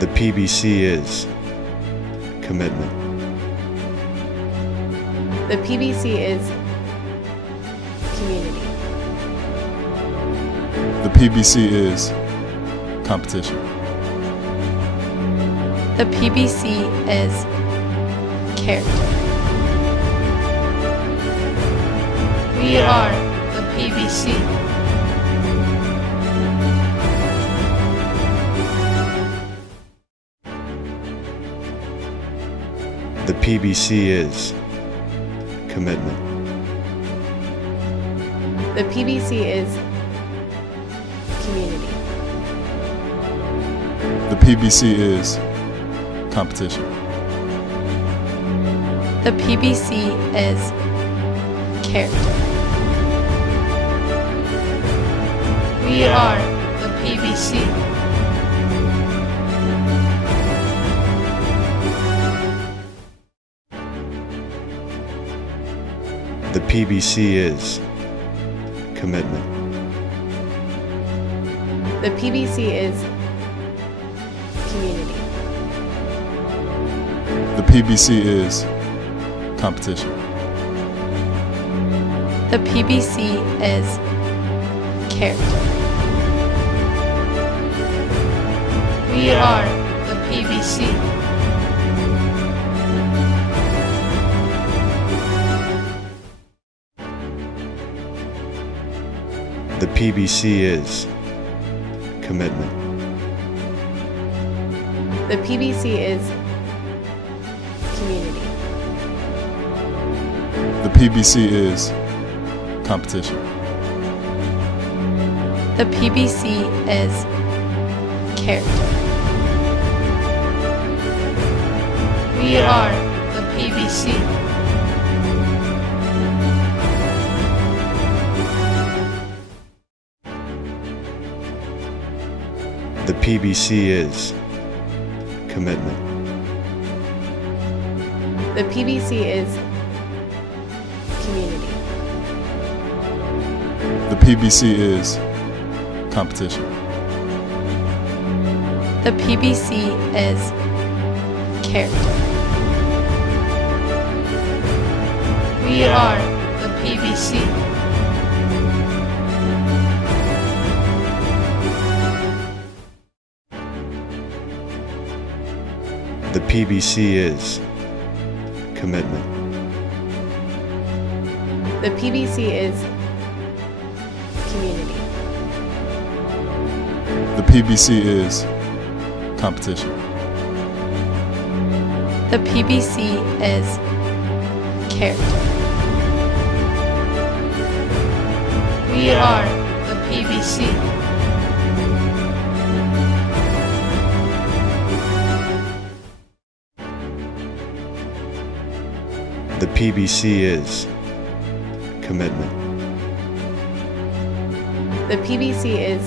The PBC is commitment. The PBC is community. The PBC is competition. The PBC is character. We are the PBC. The PBC is commitment. The PBC is community. The PBC is competition. The PBC is character. We are the PBC. The PBC is commitment. The PBC is community. The PBC is competition. The PBC is character. We are the PBC. The PBC is commitment. The PBC is community. The PBC is competition. The PBC is character. We are the PBC. The PBC is commitment. The PBC is community. The PBC is competition. The PBC is character. We are the PBC. The PBC is commitment. The PBC is community. The PBC is competition. The PBC is character. We are the PBC. The PBC is commitment. The PBC is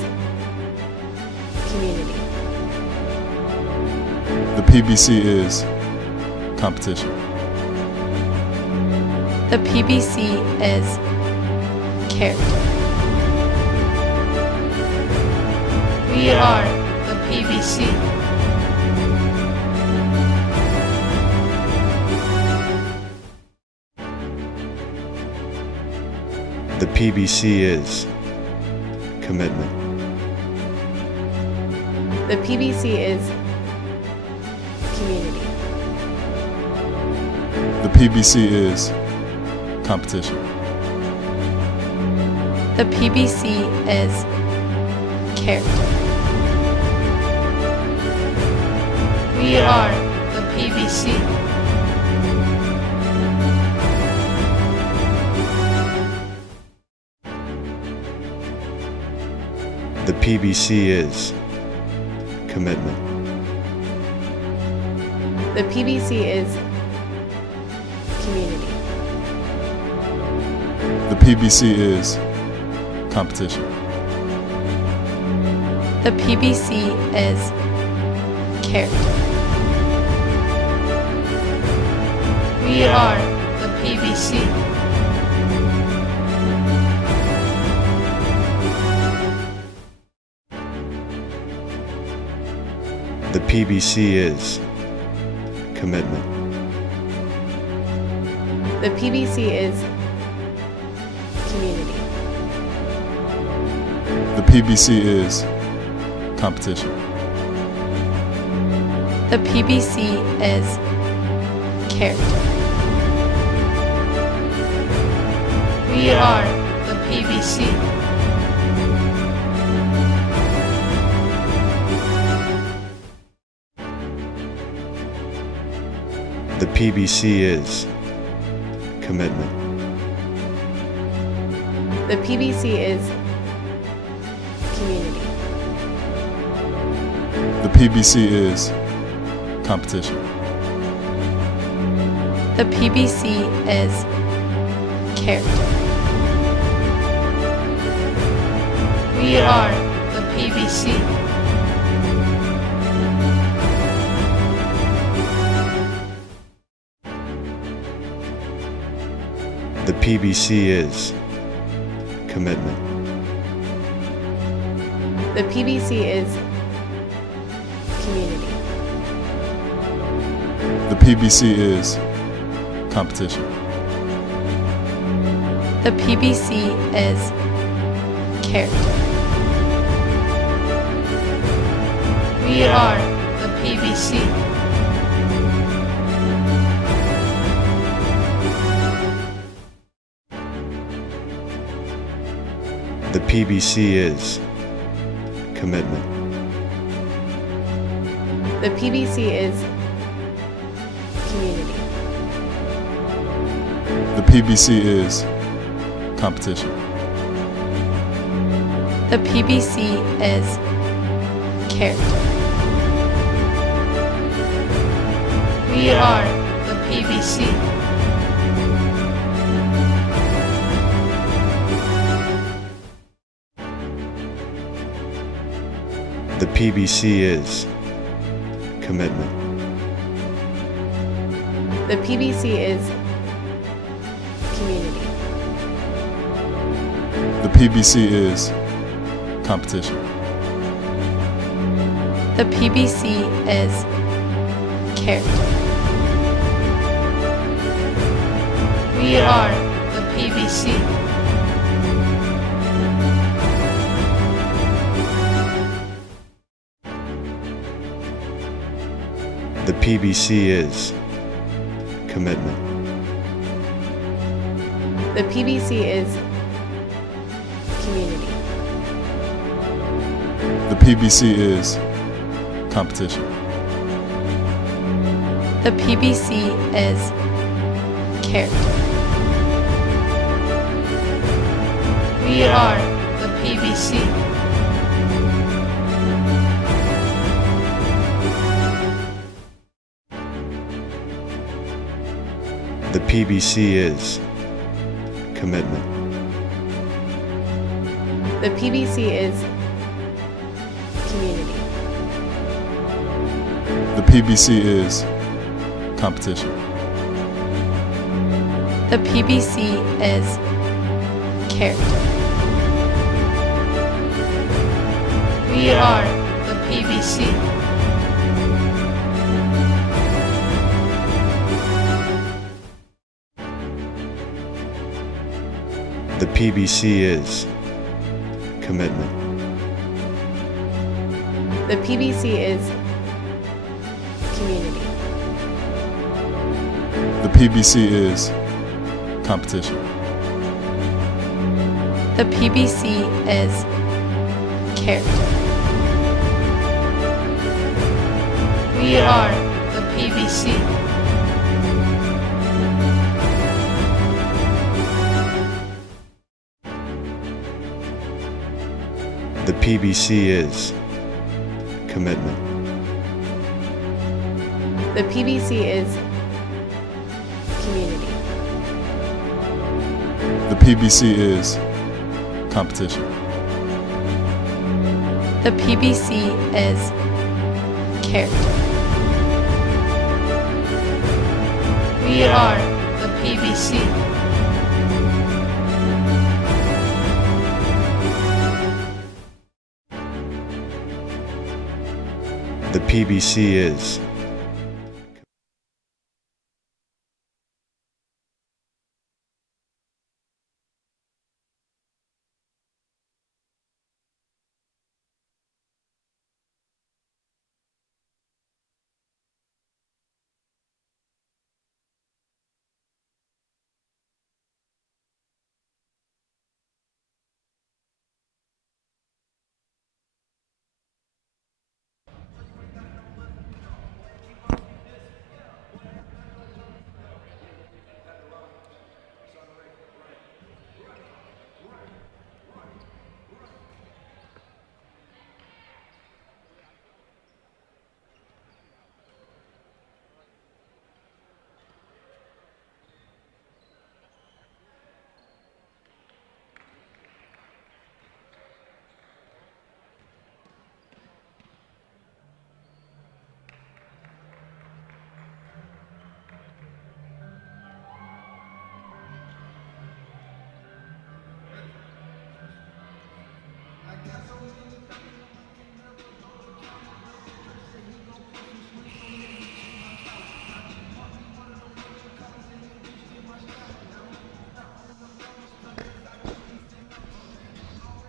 community. The PBC is competition. The PBC is character. We are the PBC. The PBC is commitment. The PBC is community. The PBC is competition. The PBC is character. We are the PBC. The PBC is commitment. The PBC is community. The PBC is competition. The PBC is character. We are the PBC. The PBC is commitment. The PBC is community. The PBC is competition. The PBC is character. We are the PBC. The PBC is commitment. The PBC is community. The PBC is competition. The PBC is character. We are the PBC. The PBC is commitment. The PBC is community. The PBC is competition. The PBC is character. We are the PBC. The PBC is commitment. The PBC is community. The PBC is competition. The PBC is character. We are the PBC. The PBC is commitment. The PBC is community. The PBC is competition. The PBC is character. We are the PBC. The PBC is commitment. The PBC is community. The PBC is competition. The PBC is character. We are the PBC. The PBC is commitment. The PBC is community. The PBC is competition. The PBC is character. We are the PBC. The PBC is commitment. The PBC is community. The PBC is competition. The PBC is character. We are the PBC. The PBC is commitment. The PBC is community. The PBC is competition. The PBC is character. We are the PBC. The PBC is.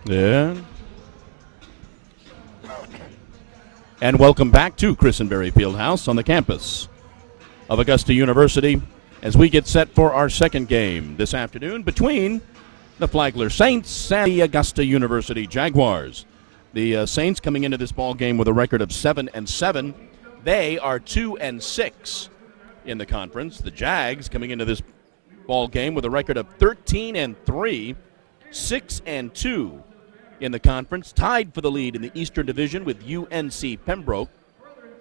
Yeah. And welcome back to Christenberry Fieldhouse on the campus of Augusta University as we get set for our second game this afternoon between the Flagler Saints and the Augusta University Jaguars. The Saints coming into this ball game with a record of 7-7. They are 2-6 in the conference. The Jags coming into this ball game with a record of 13-3, 6-2 in the conference, tied for the lead in the Eastern Division with UNC Pembroke,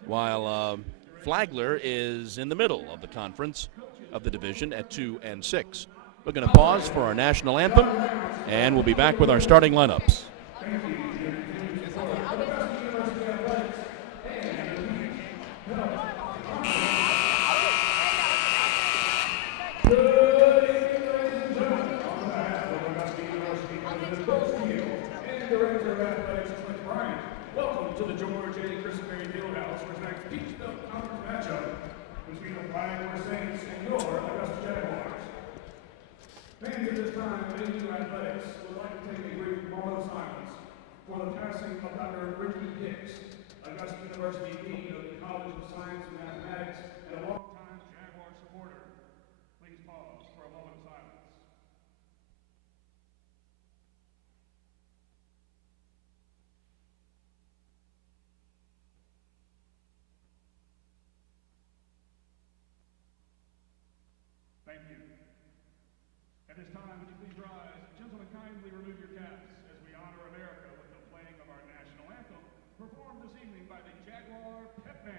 while Flagler is in the middle of the conference of the division at 2-6. We're going to pause for our national anthem, and we'll be back with our starting lineups. Director of Athletics, Clint Bryant. Welcome to the George A. Christenberry Fieldhouse for tonight's Peach Belt Conference matchup between the Flagler Saints and your Augusta Jaguars. Fans at this time of AU Athletics would like to take a brief moment of silence for the passing of Dr. Richard Hicks, Augusta University Dean of the College of Science and Mathematics and a longtime Jaguar supporter. Please pause for a moment of silence. Thank you. At this time, would you please rise? Gentlemen, kindly remove your caps as we honor America with the playing of our national anthem, performed this evening by the Jaguar Pep Band.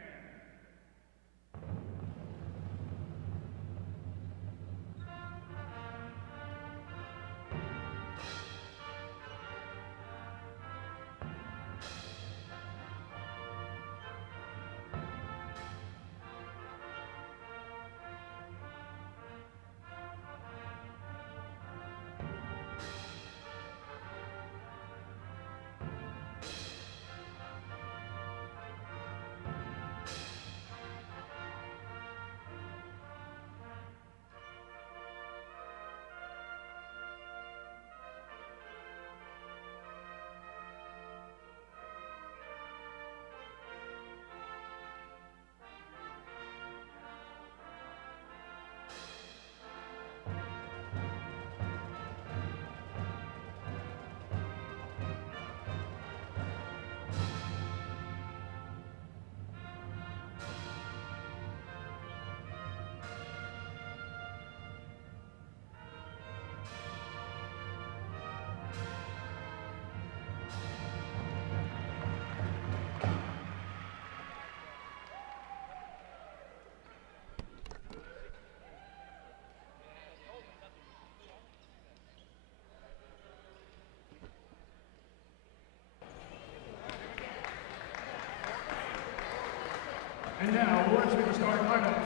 And now, let's make the starting lineups.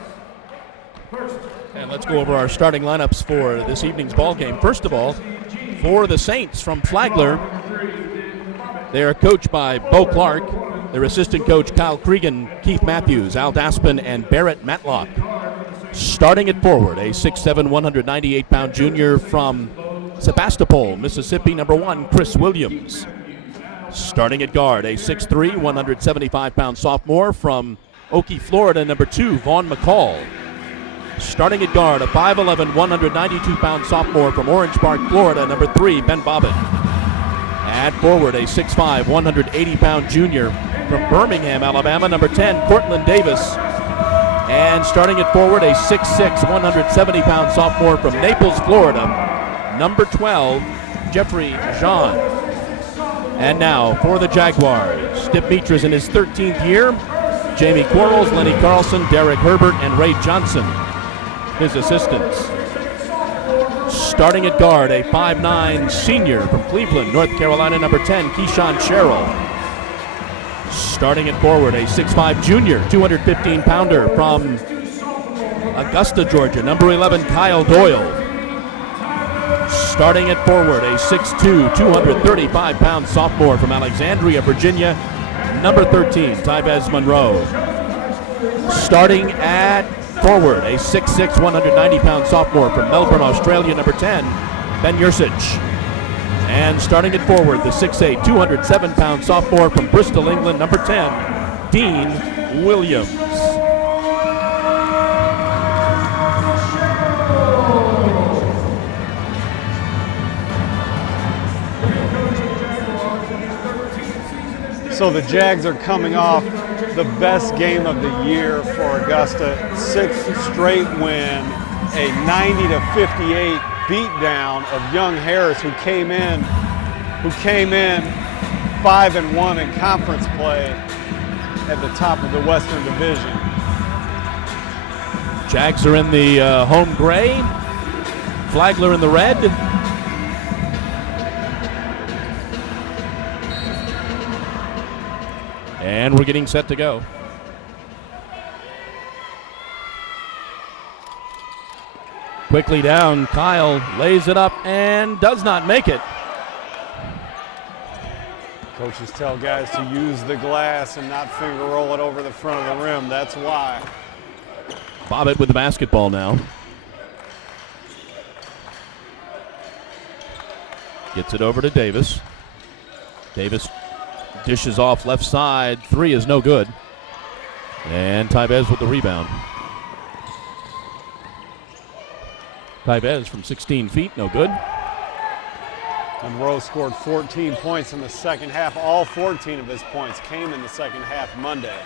First, And let's go over our starting lineups for this evening's ball game. First of all, for the Saints from Flagler, they are coached by Bo Clark. Their assistant coach, Kyle Cregan, Keith Matthews, Al Daspin, and Barrett Matlock. Starting at forward, a 6'7", 198-pound junior from Sebastopol, Mississippi, number 1, Chris Williams. Starting at guard, a 6'3", 175-pound sophomore from Oakey, Florida, number 2, Vaughn McCall. Starting at guard, a 5'11", 192-pound sophomore from Orange Park, Florida, number 3, Ben Bobbitt. At forward, a 6'5", 180-pound junior from Birmingham, Alabama, number 10, Cortland Davis. And starting at forward, a 6'6", 170-pound sophomore from Naples, Florida, number 12, Jeffrey Jean. And now for the Jaguars, Dimitri's in his 13th year. Jamie Quarles, Lenny Carlson, Derek Herbert, and Ray Johnson, his assistants. Starting at guard, a 5'9" senior from Cleveland, North Carolina, number 10, Keyshawn Sherrill. Starting at forward, a 6'5" junior, 215-pounder from Augusta, Georgia, number 11, Kyle Doyle. Starting at forward, a 6'2", 235-pound sophomore from Alexandria, Virginia, number 13, Tyvez Monroe. Starting at forward, a 6'6", 190-pound sophomore from Melbourne, Australia, number 10, Ben Yursich. And starting at forward, the 6'8", 207-pound sophomore from Bristol, England, number 10, Dean Williams. So the Jags are coming off the best game of the year for Augusta. 6th straight win, a 90-58 beatdown of Young Harris, who came in 5-1 in conference play at the top of the Western Division. Jags are in the home gray, Flagler in the red. And we're getting set to go. Quickly down, Kyle lays it up and does not make it. Coaches tell guys to use the glass and not finger roll it over the front of the rim. That's why. Bobbitt with the basketball now. Gets it over to Davis. Davis dishes off left side. 3 is no good. And Tyvez with the rebound. Tyvez from 16 feet, no good. Monroe scored 14 points in the second half. All 14 of his points came in the second half Monday.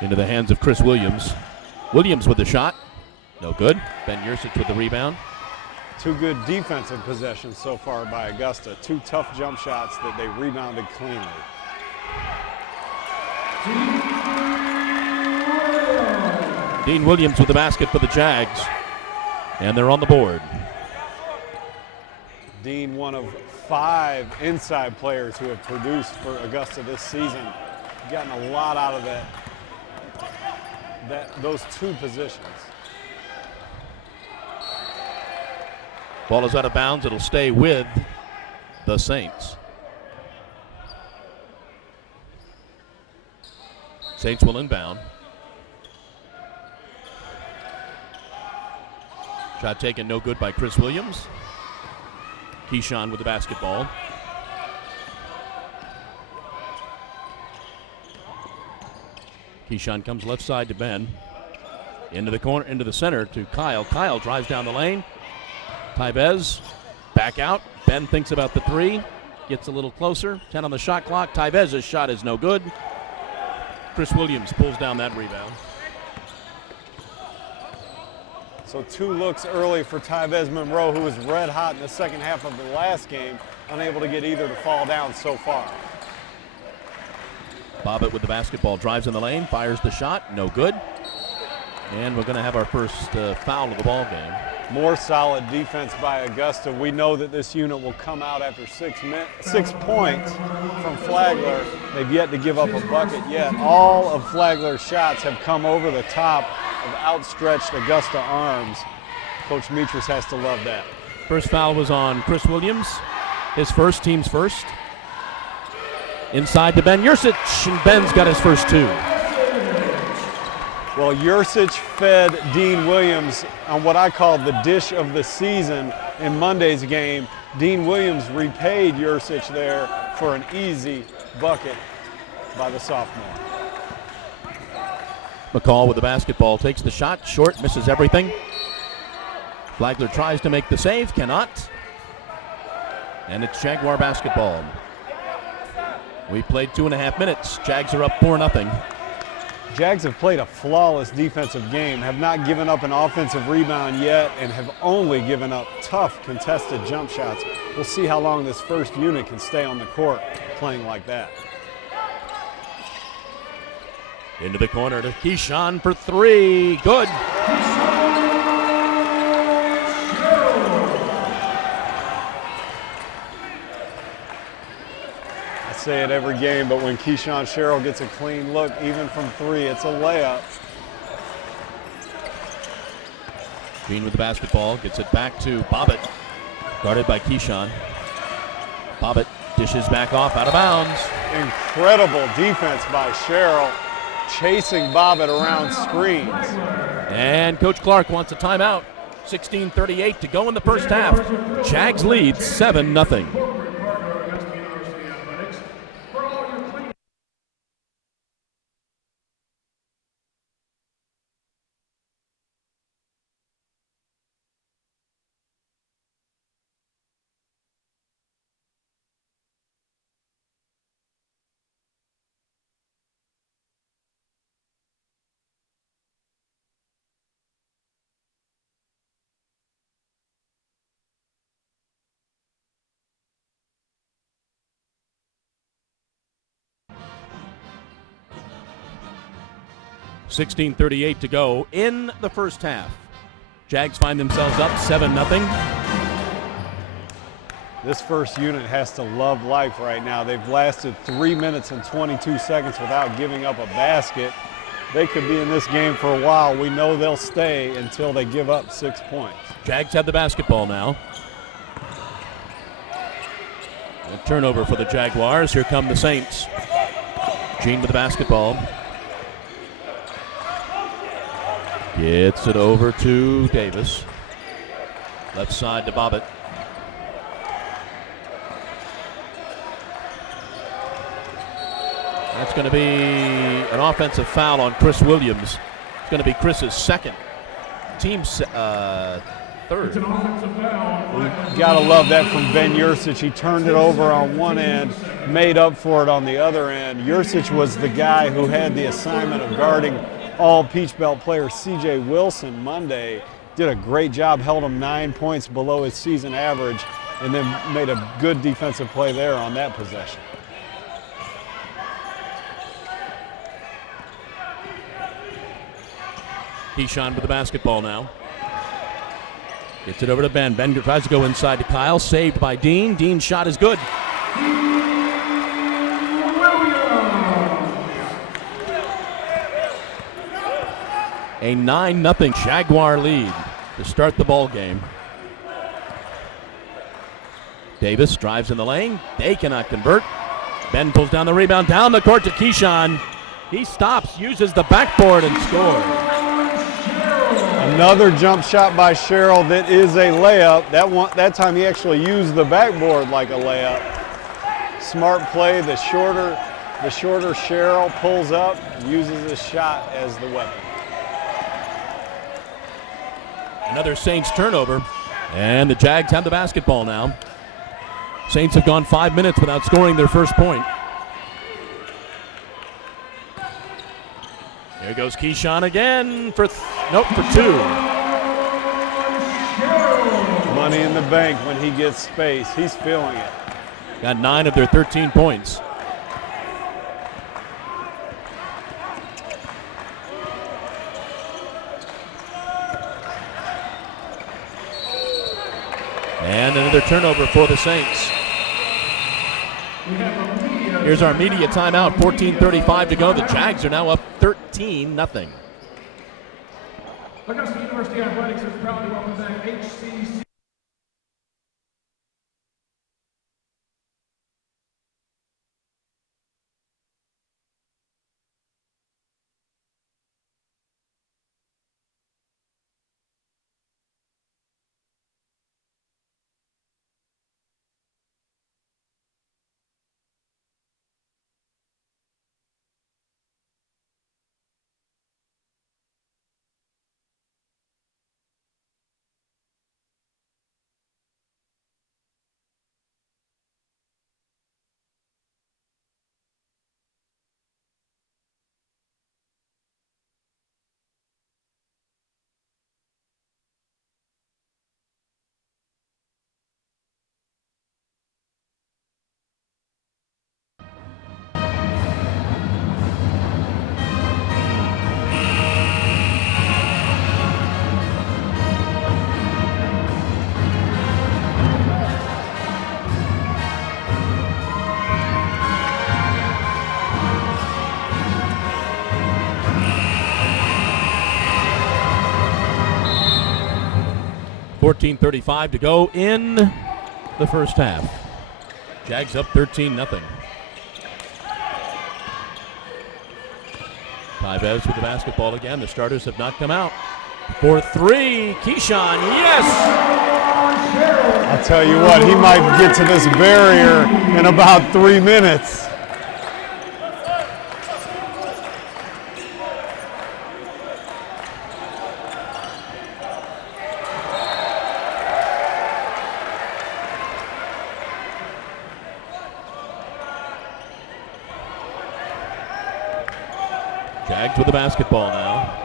Into the hands of Chris Williams. Williams with the shot. No good. Ben Yursich with the rebound. 2 good defensive possessions so far by Augusta. 2 tough jump shots that they rebounded cleanly. Dean Williams with the basket for the Jags. And they're on the board. Dean, one of 5 inside players who have produced for Augusta this season. Gotten a lot out of those 2 positions. Ball is out of bounds. It'll stay with the Saints. Saints will inbound. Shot taken, no good by Chris Williams. Keyshawn with the basketball. Keyshawn comes left side to Ben. Into the corner, into the center to Kyle. Kyle drives down the lane. Tyvez back out. Ben thinks about the 3. Gets a little closer. 10 on the shot clock. Tyvez's shot is no good. Chris Williams pulls down that rebound. So 2 looks early for Tyvez Monroe, who was red hot in the second half of the last game, unable to get either to fall down so far. Bobbitt with the basketball, drives in the lane, fires the shot, no good. And we're going to have our first foul of the ball game. More solid defense by Augusta. We know that this unit will come out after 6 points from Flagler. They've yet to give up a bucket yet. All of Flagler's shots have come over the top of outstretched Augusta arms. Coach Mitris has to love that. First foul was on Chris Williams. His first, team's first. Inside to Ben Yurcich, and Ben's got his first two. Well, Yurcich fed Dean Williams on what I call the dish of the season in Monday's game. Dean Williams repaid Yurcich there for an easy bucket by the sophomore. McCall with the basketball, takes the shot, short, misses everything. Flagler tries to make the save, cannot. And it's Jaguar basketball. We played 2.5 minutes. Jags are up 4-0. Jags have played a flawless defensive game, have not given up an offensive rebound yet, and have only given up tough contested jump shots. We'll see how long this first unit can stay on the court playing like that. Into the corner to Keyshawn for three. Good. I say it every game, but when Keyshawn Sherrill gets a clean look, even from three, it's a layup. Green with the basketball, gets it back to Bobbitt. Guarded by Keyshawn. Bobbitt dishes back off, out of bounds. Incredible defense by Sherrill, chasing Bobbitt around screens. And Coach Clark wants a timeout. 16:38 to go in the first half. Jags lead 7-0. 16:38 to go in the first half. Jags find themselves up 7-0. This first unit has to love life right now. They've lasted 3 minutes and 22 seconds without giving up a basket. They could be in this game for a while. We know they'll stay until they give up 6 points. Jags have the basketball now. A turnover for the Jaguars. Here come the Saints. Gene with the basketball. Gets it over to Davis. Left side to Bobbitt. That's going to be an offensive foul on Chris Williams. It's going to be Chris's second. Team's third. You gotta love that from Ben Yurcich. He turned it over on one end, made up for it on the other end. Yurcich was the guy who had the assignment of guarding all Peach Belt player C.J. Wilson Monday. Did a great job, held him 9 points below his season average, and then made a good defensive play there on that possession. Keyshawn with the basketball now. Gets it over to Ben. Ben tries to go inside to Kyle. Saved by Dean. Dean's shot is good. A 9-0 Jaguar lead to start the ball game. Davis drives in the lane. They cannot convert. Ben pulls down the rebound. Down the court to Keyshawn. He stops, uses the backboard, and scores. Another jump shot by Sherrill that is a layup. That time he actually used the backboard like a layup. Smart play. The shorter Sherrill pulls up, uses his shot as the weapon. Another Saints turnover, and the Jags have the basketball now. Saints have gone 5 minutes without scoring their first point. Here goes Keyshawn again for two. Money in the bank when he gets space. He's feeling it. Got 9 of their 13 points. And another turnover for the Saints. Here's our media timeout. 14:35 to go. The Jags are now up 13-0. Augusta University Athletics is proud to welcome back HCC. 14:35 to go in the first half. Jags up 13-0. Tyvez with the basketball again. The starters have not come out. For three, Keyshawn, yes! I'll tell you what, he might get to this barrier in about 3 minutes. Jags with the basketball now.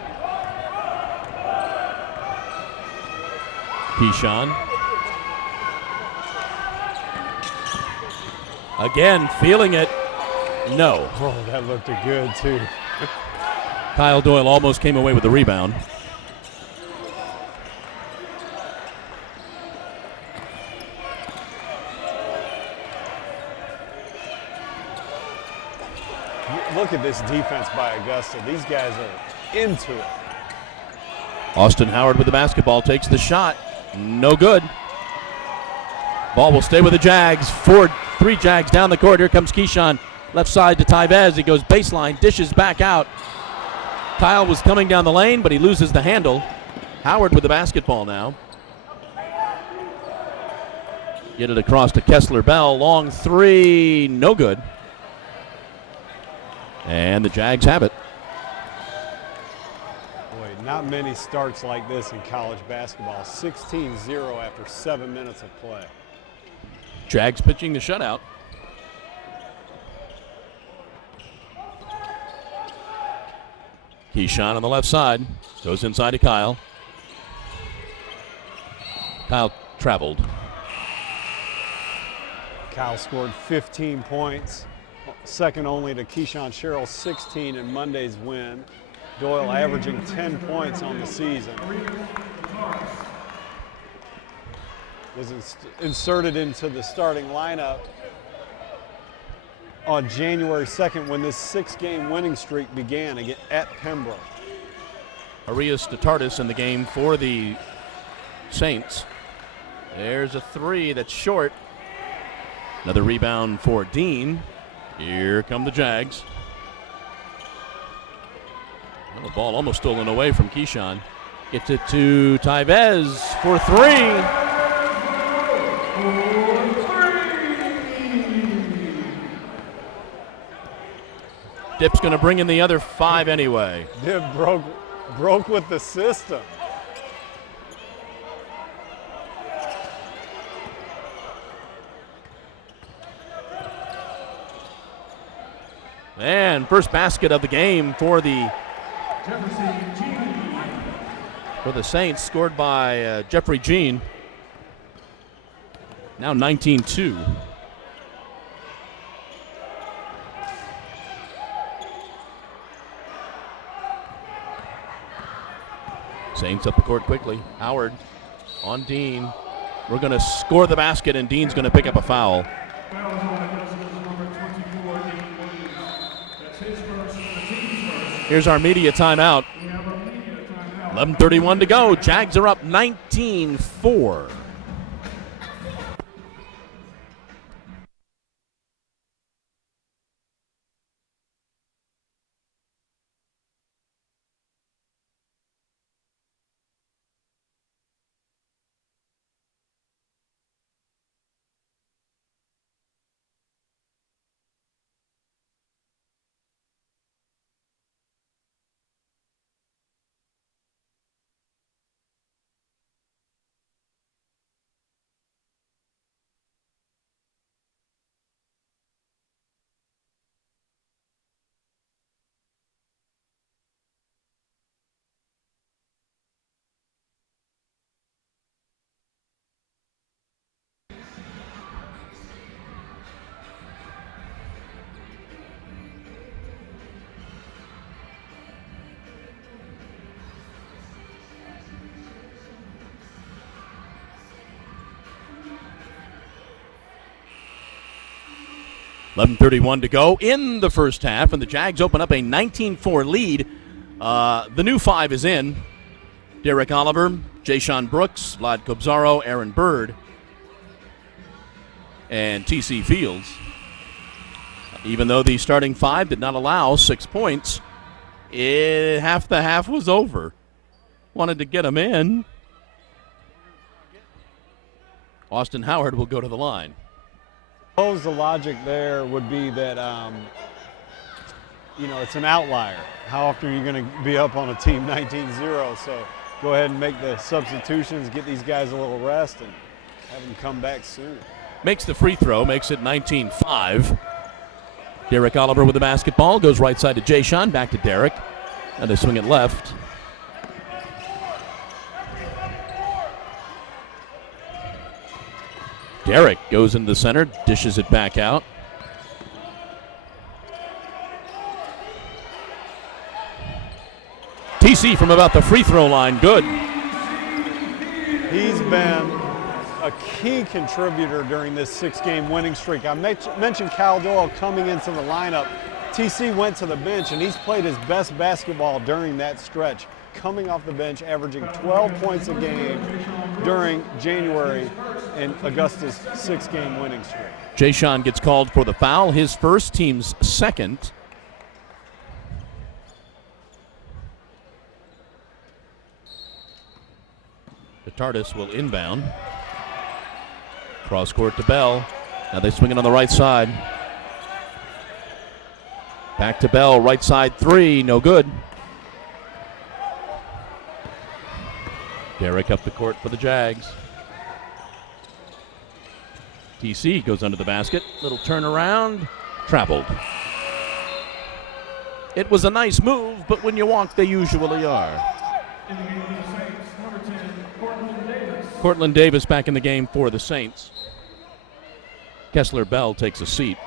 Keyshawn. Again, feeling it. No. Oh, that looked good too. Kyle Doyle almost came away with the rebound. Look at this defense by Augusta. These guys are into it. Austin Howard with the basketball takes the shot. No good. Ball will stay with the Jags. 4-3 Jags down the court. Here comes Keyshawn. Left side to Tyvez. He goes baseline, dishes back out. Kyle was coming down the lane, but he loses the handle. Howard with the basketball now. Get it across to Kessler Bell. Long three. No good. And the Jags have it. Boy, not many starts like this in college basketball. 16-0 after 7 minutes of play. Jags pitching the shutout. Keyshawn on the left side. Goes inside to Kyle. Kyle traveled. Kyle scored 15 points. Second only to Keyshawn Sherrill's 16 in Monday's win. Doyle averaging 10 points on the season. Was inserted into the starting lineup on January 2nd when this 6-game winning streak began again at Pembroke. Arias Statardis in the game for the Saints. There's a three that's short. Another rebound for Dean. Here come the Jags. Well, the ball almost stolen away from Keyshawn. Gets it to Tyvez for three. Dip's going to bring in the other five anyway. Dip broke with the system. And first basket of the game for the Saints, scored by Jeffrey Jean. Now 19-2. Saints up the court quickly. Howard on Dean. We're going to score the basket, and Dean's going to pick up a foul. Here's our media timeout. 11:31 to go. Jags are up 19-4. $11:31 to go in the first half, and the Jags open up a 19-4 lead. The new five is in. Derek Oliver, Jayshon Brooks, Vlad Kobzaro, Aaron Bird, and T.C. Fields. Even though the starting five did not allow 6 points, half the half was over. Wanted to get them in. Austin Howard will go to the line. Suppose the logic there would be that, it's an outlier. How often are you going to be up on a team 19-0? So go ahead and make the substitutions, get these guys a little rest, and have them come back soon. Makes the free throw, makes it 19-5. Derek Oliver with the basketball, goes right side to Jayshon, back to Derek. And they swing it left. Derek goes into the center, dishes it back out. TC from about the free throw line, good. He's been a key contributor during this 6-game winning streak. I mentioned Cal Doyle coming into the lineup. TC went to the bench, and he's played his best basketball during that stretch, coming off the bench, averaging 12 points a game during January in Augusta's 6-game winning streak. Jayshon gets called for the foul, his first, team's second. The TARDIS will inbound. Cross court to Bell. Now they swing it on the right side. Back to Bell, right side three, no good. Derek up the court for the Jags. TC goes under the basket. Little turnaround, traveled. It was a nice move, but when you walk, they usually are. In the game for the Saints, number 10, Cortland Davis. Cortland Davis back in the game for the Saints. Kessler Bell takes a seat.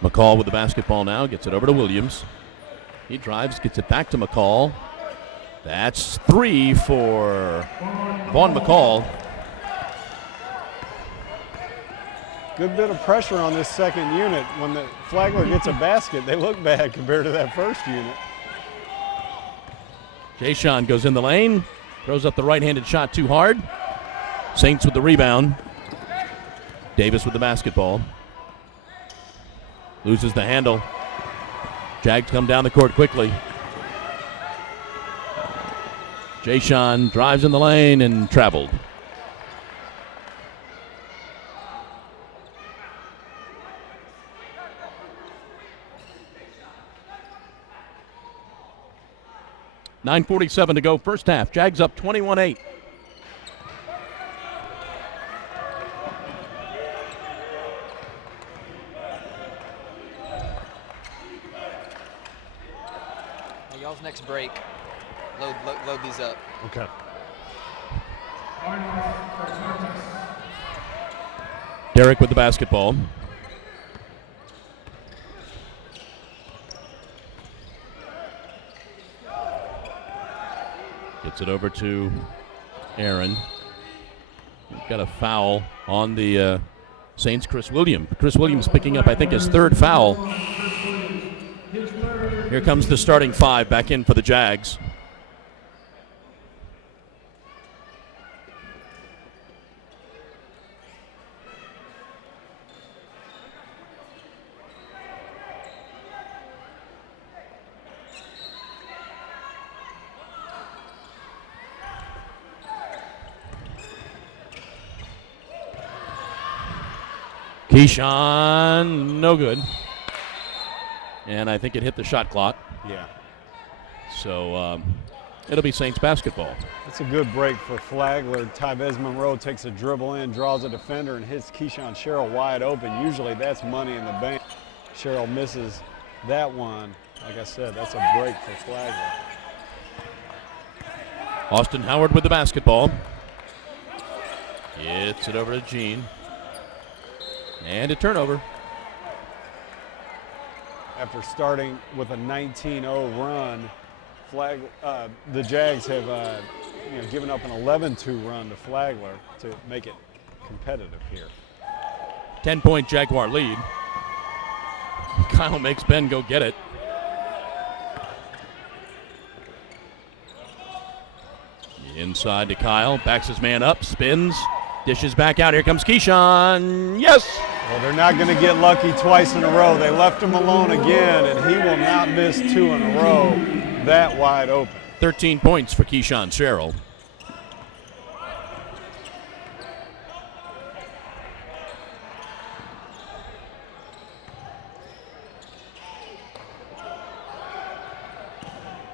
McCall with the basketball now, gets it over to Williams. He drives, gets it back to McCall. That's 3 for Vaughn McCall. Good bit of pressure on this second unit. When the Flagler gets a basket, they look bad compared to that first unit. Jayshon goes in the lane, throws up the right-handed shot too hard. Saints with the rebound. Davis with the basketball. Loses the handle. Jags come down the court quickly. Jayshon drives in the lane and traveled. .9:47 to go, first half. Jags up 21-8. Y'all's next break, load these up. Okay. Derek with the basketball. Gets it over to Aaron. We've got a foul on the Saints, Chris Williams. Chris Williams picking up, I think, his third foul. Here comes the starting five back in for the Jags. Keyshawn, no good. And I think it hit the shot clock. Yeah. So it'll be Saints basketball. That's a good break for Flagler. Tyvez Monroe takes a dribble in, draws a defender, and hits Keyshawn Sherrill wide open. Usually that's money in the bank. Sherrill misses that one. Like I said, that's a break for Flagler. Austin Howard with the basketball. Gets it over to Gene. And a turnover. After starting with a 19-0 run, the Jags have given up an 11-2 run to Flagler to make it competitive here. 10-point Jaguar lead. Kyle makes Ben go get it. Inside to Kyle, backs his man up, spins, dishes back out. Here comes Keyshawn. Yes! Well, they're not going to get lucky twice in a row. They left him alone again, and he will not miss 2 in a row that wide open. 13 points for Keyshawn Sherrill.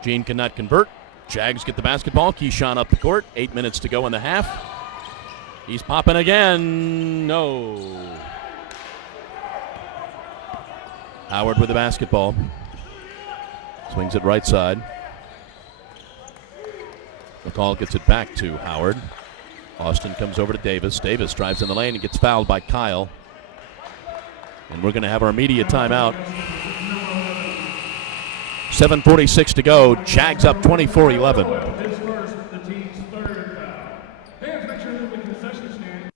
Gene cannot convert. Jags get the basketball. Keyshawn up the court. 8 minutes to go in the half. He's popping again. No. Howard with the basketball. Swings it right side. McCall gets it back to Howard. Austin comes over to Davis. Davis drives in the lane and gets fouled by Kyle. And we're going to have our immediate timeout. 7:46 to go. Jags up 24-11. His first, the team's third foul. Fans, make sure to move into the concession stand.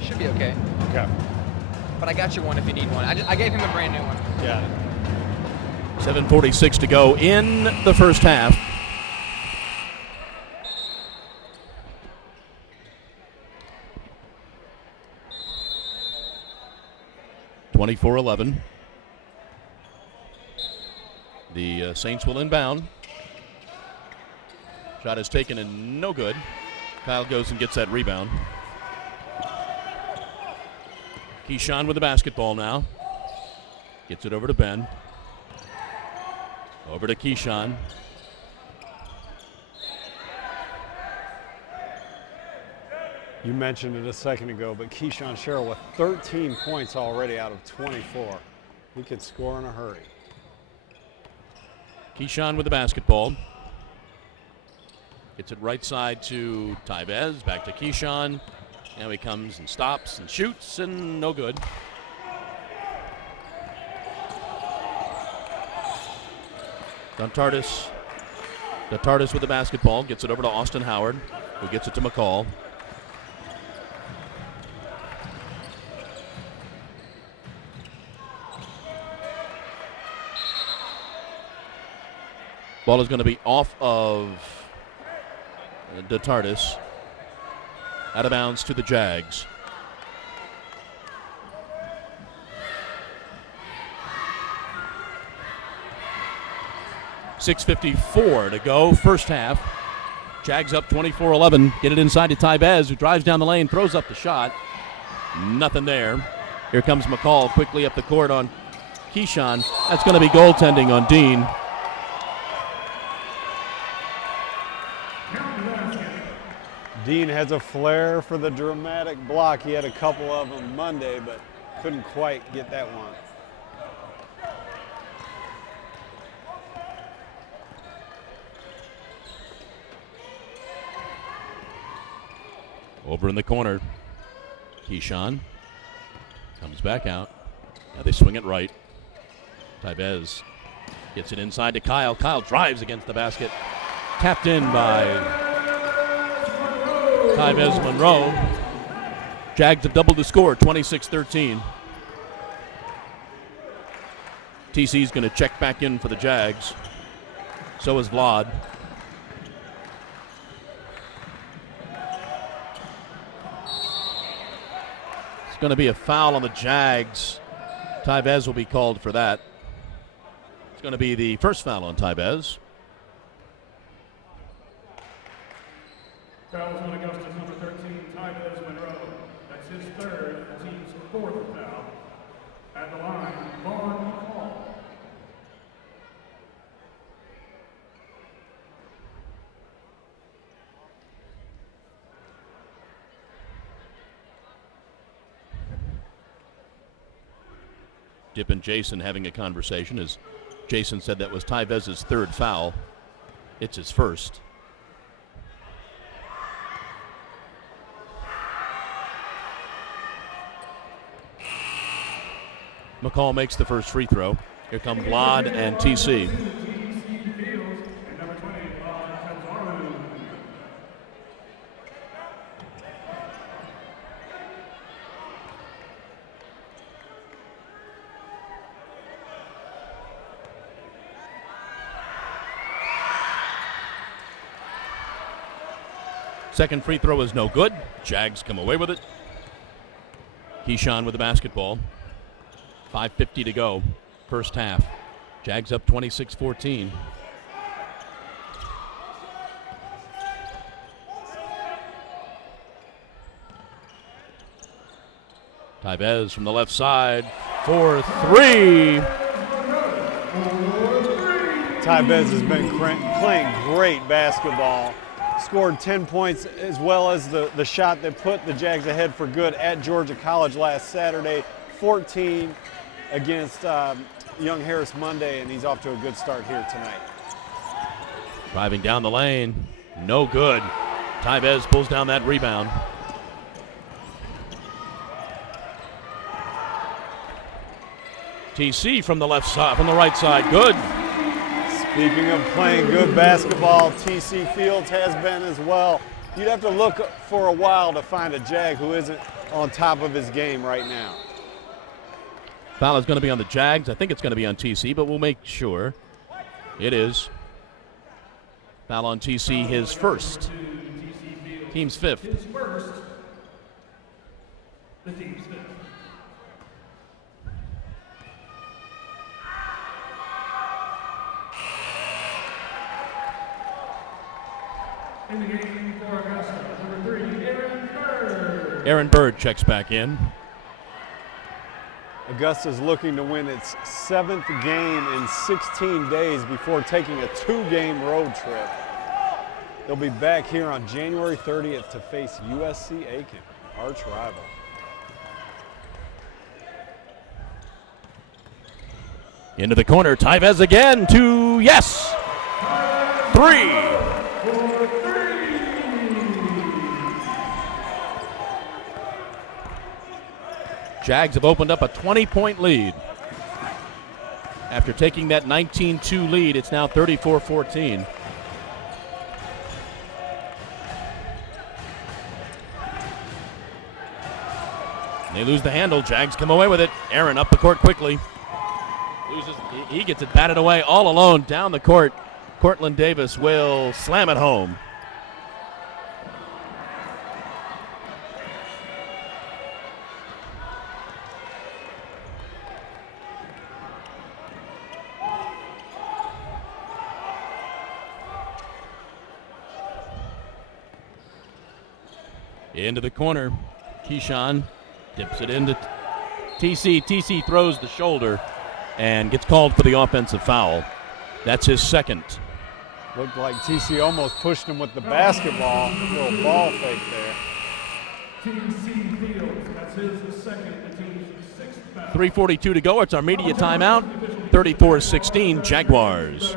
Should be okay. Okay. But I got you one if you need one. I gave him a brand new one. Yeah. 7:46 to go in the first half. (24-11). The Saints will inbound. Shot is taken and no good. Kyle goes and gets that rebound. Keyshawn with the basketball now. Gets it over to Ben. Over to Keyshawn. You mentioned it a second ago, but Keyshawn Sherrill with 13 points already out of 24. He could score in a hurry. Keyshawn with the basketball. Gets it right side to Tyvez. Back to Keyshawn. Now he comes and stops and shoots and no good. Dontardis with the basketball. Gets it over to Austin Howard, who gets it to McCall. Ball is going to be off of Dontardis. Out of bounds to the Jags. .6:54 to go, first half. Jags up 24-11. Get it inside to Tyvez, who drives down the lane, throws up the shot. Nothing there. Here comes McCall quickly up the court on Keyshawn. That's going to be goaltending on Dean. Dean has a flair for the dramatic block. He had a couple of them Monday, but couldn't quite get that one. Over in the corner, Keyshawn comes back out. Now they swing it right. Tyvez gets it inside to Kyle. Kyle drives against the basket. Tapped in by Tyvez Monroe. Jags have doubled the score, 26-13. TC's going to check back in for the Jags. So is Vlad. It's going to be a foul on the Jags. Tyvez will be called for that. It's going to be the first foul on Tyvez. Fouls on Augusta's number 13, Tyvez Monroe. That's his third, the team's fourth foul. At the line, Vaughn Hall. Dip and Jason having a conversation as Jason said that was Tyvez's third foul. It's his first. McCall makes the first free throw. Here come Blod and TC. Second free throw is no good. Jags come away with it. Keyshawn with the basketball. 5:50 to go, first half. Jags up 26-14. Tyvez from the left side for three. Tyvez has been playing great basketball. Scored 10 points as well as the shot that put the Jags ahead for good at Georgia College last Saturday. 14 against Young Harris Monday, and he's off to a good start here tonight. Driving down the lane, no good. Tyvez pulls down that rebound. TC from the left side, from the right side, good. Speaking of playing good basketball, TC Fields has been as well. You'd have to look for a while to find a Jag who isn't on top of his game right now. Foul is going to be on the Jags. I think it's going to be on TC, but we'll make sure. It is. Foul on TC, his first. Team's fifth. His first, the team's fifth. In the game for Augusta, number 3, Aaron Bird. Aaron Bird checks back in. Augusta's looking to win its 7th game in 16 days before taking a 2-game road trip. They'll be back here on January 30th to face USC Aiken, arch rival. Into the corner, Tyvez again, 2, yes! 3! Jags have opened up a 20-point lead. After taking that 19-2 lead, it's now 34-14. They lose the handle. Jags come away with it. Aaron up the court quickly. He gets it batted away all alone down the court. Cortland Davis will slam it home. Into the corner. Keyshawn dips it into TC. TC throws the shoulder and gets called for the offensive foul. That's his second. Looked like TC almost pushed him with the basketball. Little ball fake there. TC Fields, that's his second, the team's sixth foul. 3:42 to go. It's our media timeout. 34-16 Jaguars.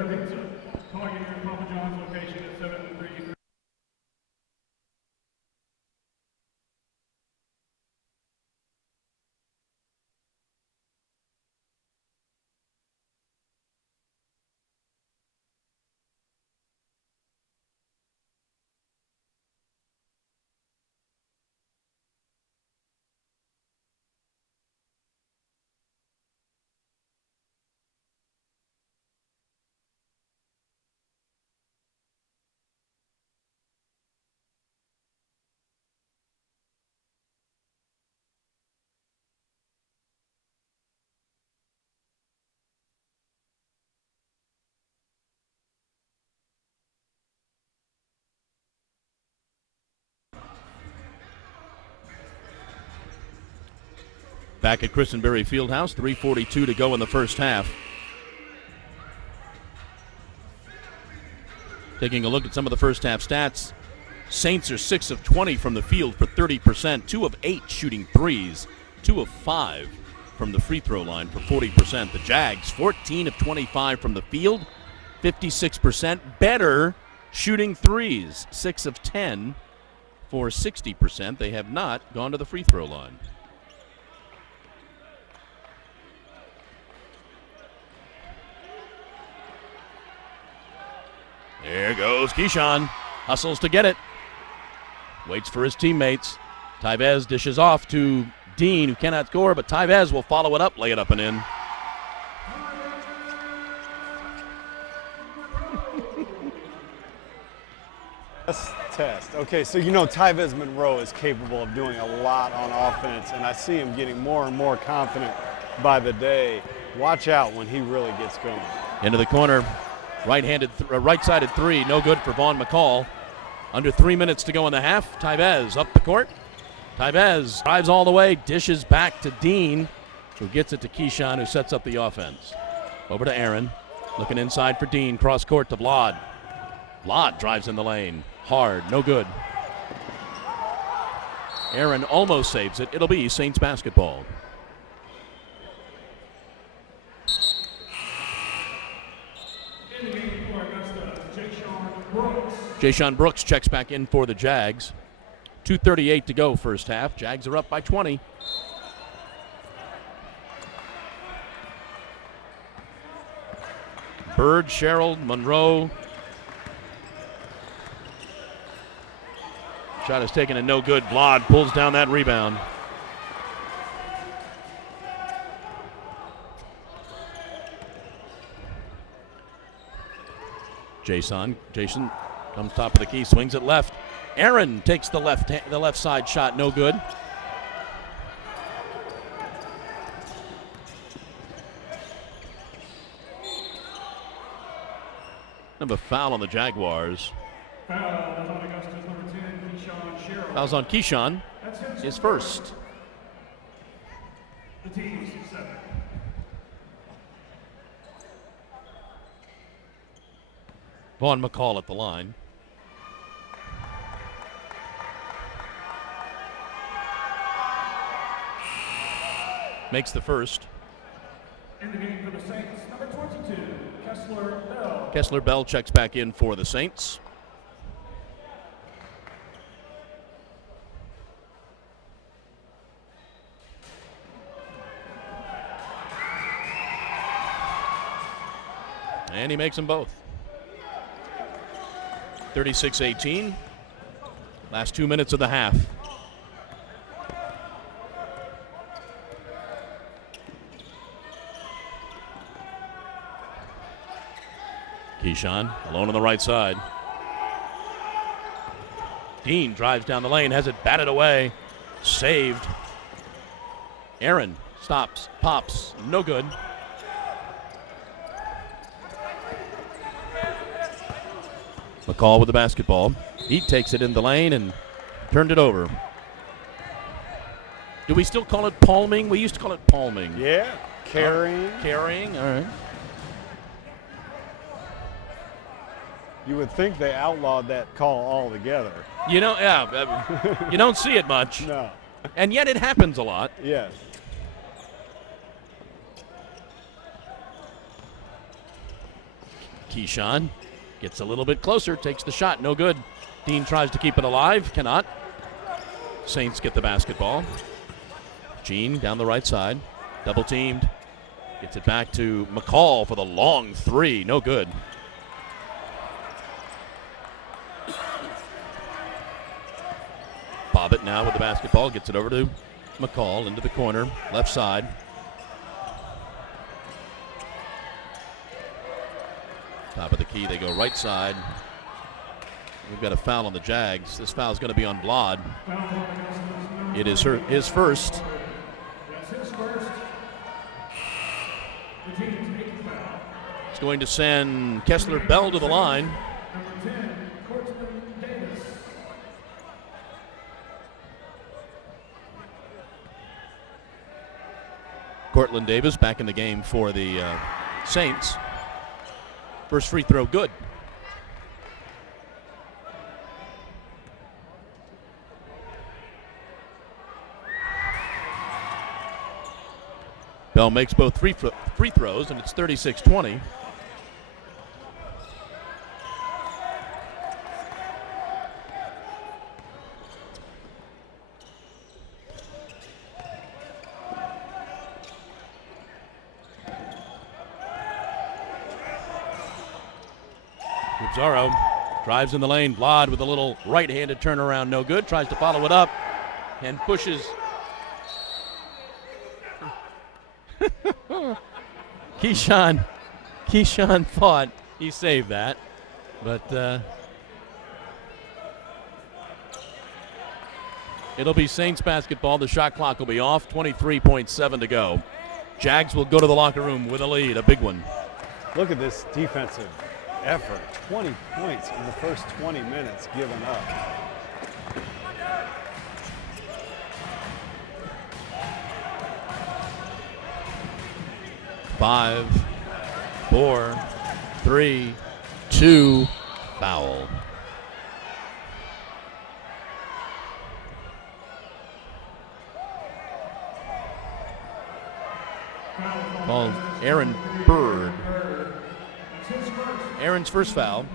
Back at Christenberry Fieldhouse, 3:42 to go in the first half. Taking a look at some of the first half stats, Saints are 6 of 20 from the field for 30%, 2 of 8 shooting threes, 2 of 5 from the free throw line for 40%. The Jags, 14 of 25 from the field, 56%, better shooting threes, 6 of 10 for 60%. They have not gone to the free throw line. There goes Keyshawn. Hustles to get it. Waits for his teammates. Tyvez dishes off to Dean, who cannot score, but Tyvez will follow it up, lay it up and in. Test. Okay, so you know Tyvez Monroe is capable of doing a lot on offense, and I see him getting more and more confident by the day. Watch out when he really gets going. Into the corner. Right-sided three, no good for Vaughn McCall. Under 3 minutes to go in the half. Tyvez up the court. Tyvez drives all the way, dishes back to Dean, who gets it to Keyshawn, who sets up the offense. Over to Aaron, looking inside for Dean, cross court to Vlad. Vlad drives in the lane, hard, no good. Aaron almost saves it. It'll be Saints basketball. Jayshawn Brooks checks back in for the Jags. 2:38 to go first half. Jags are up by 20. Bird, Sherrill, Monroe. Shot is taken and no good. Vlad pulls down that rebound. Jason comes top of the key, swings it left. Aaron takes the left side shot, no good. Number foul on the Jaguars. Fouls on Keyshawn. His first. The team's 7. Vaughn McCall at the line. Makes the first. In the game for the Saints, number 22, Kessler Bell. Kessler Bell checks back in for the Saints. And he makes them both. 36-18. Last 2 minutes of the half. Keyshawn alone on the right side. Dean drives down the lane, has it batted away. Saved. Aaron stops, pops, no good. McCall with the basketball. He takes it in the lane and turned it over. Do we still call it palming? We used to call it palming. Yeah, carrying. Carrying, all right. You would think they outlawed that call altogether. You know, yeah, you don't see it much. No. And yet it happens a lot. Yes. Keyshawn gets a little bit closer, takes the shot, no good. Dean tries to keep it alive, cannot. Saints get the basketball. Gene down the right side, double teamed. Gets it back to McCall for the long three, no good. Bobbitt now with the basketball, gets it over to McCall into the corner, left side. Top of the key, they go right side. We've got a foul on the Jags. This foul is going to be on Vlad. It is his first. It's going to send Kessler Bell to the line. Cortland Davis back in the game for the Saints. First free throw good. Bell makes both free throws, and it's 36-20. Zaro drives in the lane. Vlad with a little right-handed turnaround, no good. Tries to follow it up and pushes. Keyshawn thought he saved that, but it'll be Saints basketball. The shot clock will be off. 23.7 to go. Jags will go to the locker room with a lead, a big one. Look at this defensive effort. 20 points in the first 20 minutes given up. Five, 4, 3, 2, foul. Ball, Aaron Bird. Aaron's first foul.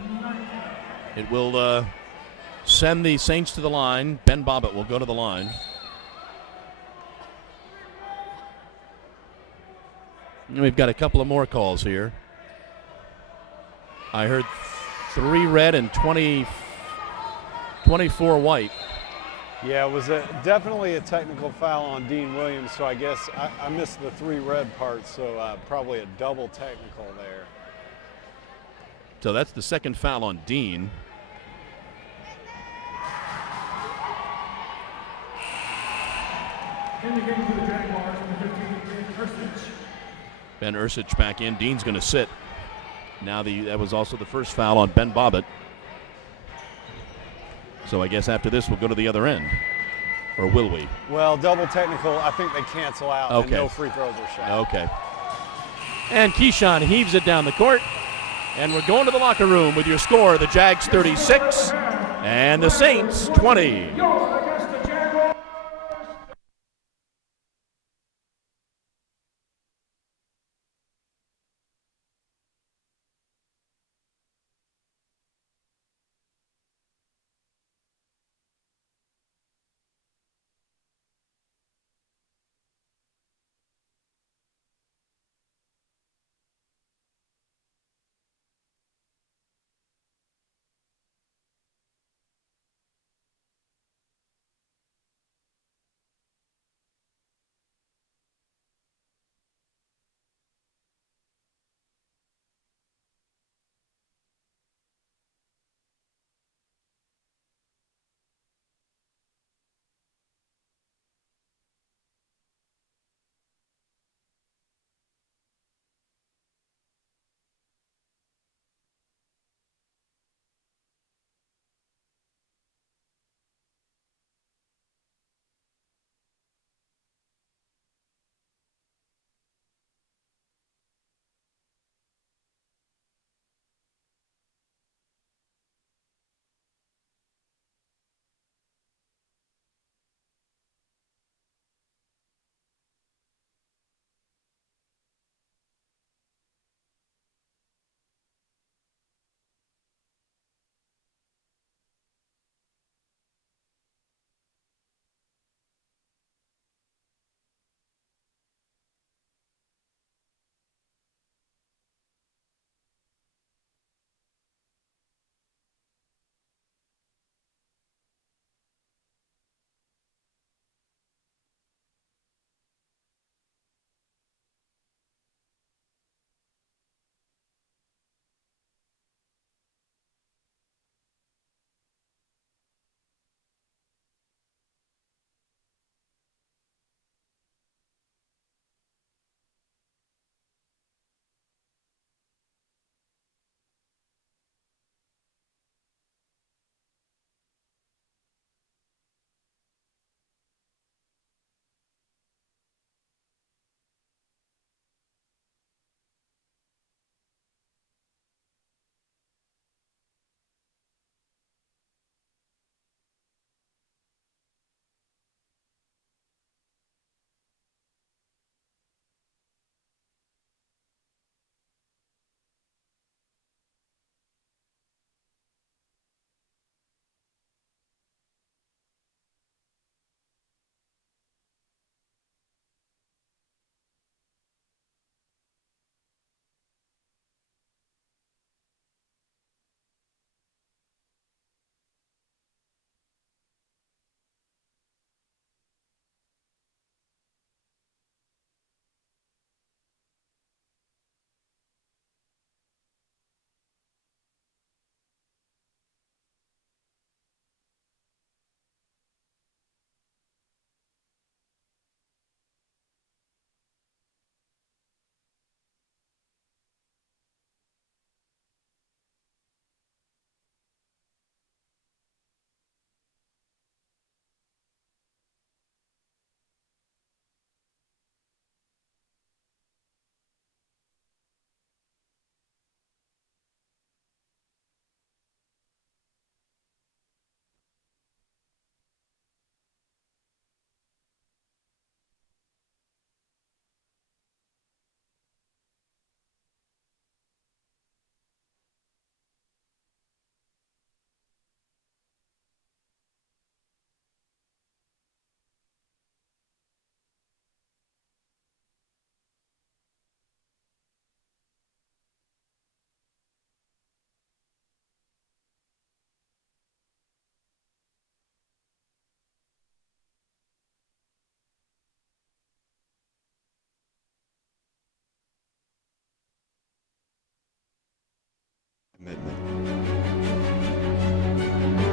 It will send the Saints to the line. Ben Bobbitt will go to the line. And we've got a couple of more calls here. I heard 3 red and 24 white. Yeah, it was definitely a technical foul on Dean Williams, so I guess I missed the 3 red part, so probably a double technical there. So that's the second foul on Dean. In the game for the Jaguars, number 15, Ben Ursich back in. Dean's going to sit. Now that was also the first foul on Ben Bobbitt. So I guess after this we'll go to the other end. Or will we? Well, double technical, I think they cancel out and no free throws are shot. Okay. And Keyshawn heaves it down the court. And we're going to the locker room with your score, the Jags 36 and the Saints 20.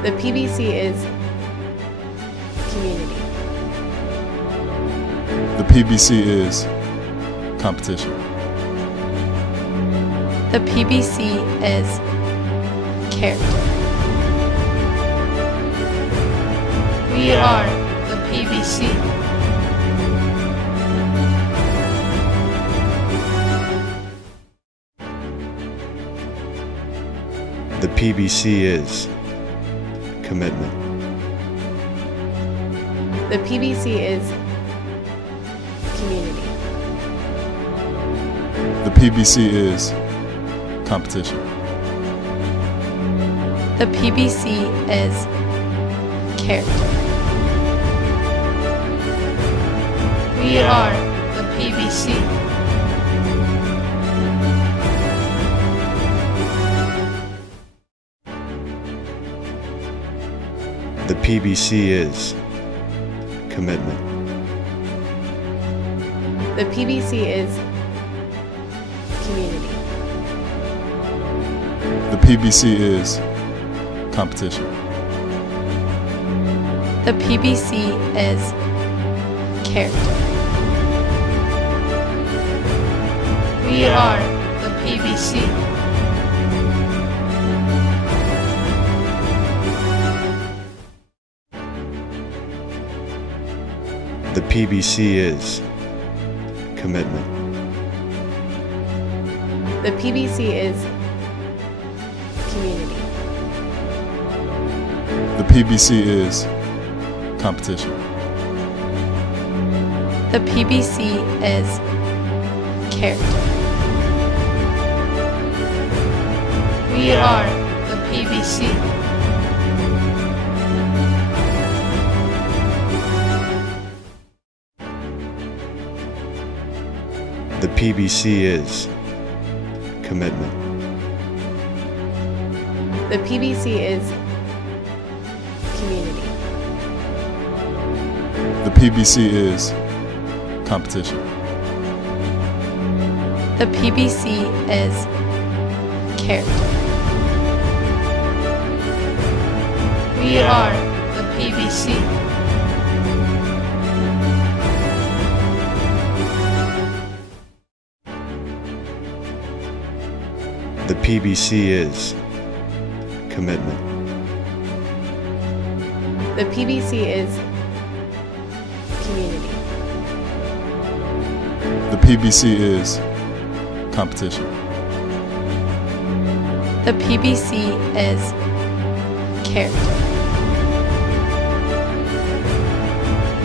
The PBC is community. The PBC is competition. The PBC is character. We are the PBC. The PBC is commitment. The PBC is community. The PBC is competition. The PBC is character. We are the PBC. The PBC is commitment. The PBC is community. The PBC is competition. The PBC is character. We are the PBC. The PBC is commitment. The PBC is community. The PBC is competition. The PBC is character. We are the PBC. The PBC is commitment. The PBC is community. The PBC is competition. The PBC is character. We are the PBC. The PBC is commitment. The PBC is community. The PBC is competition. The PBC is character.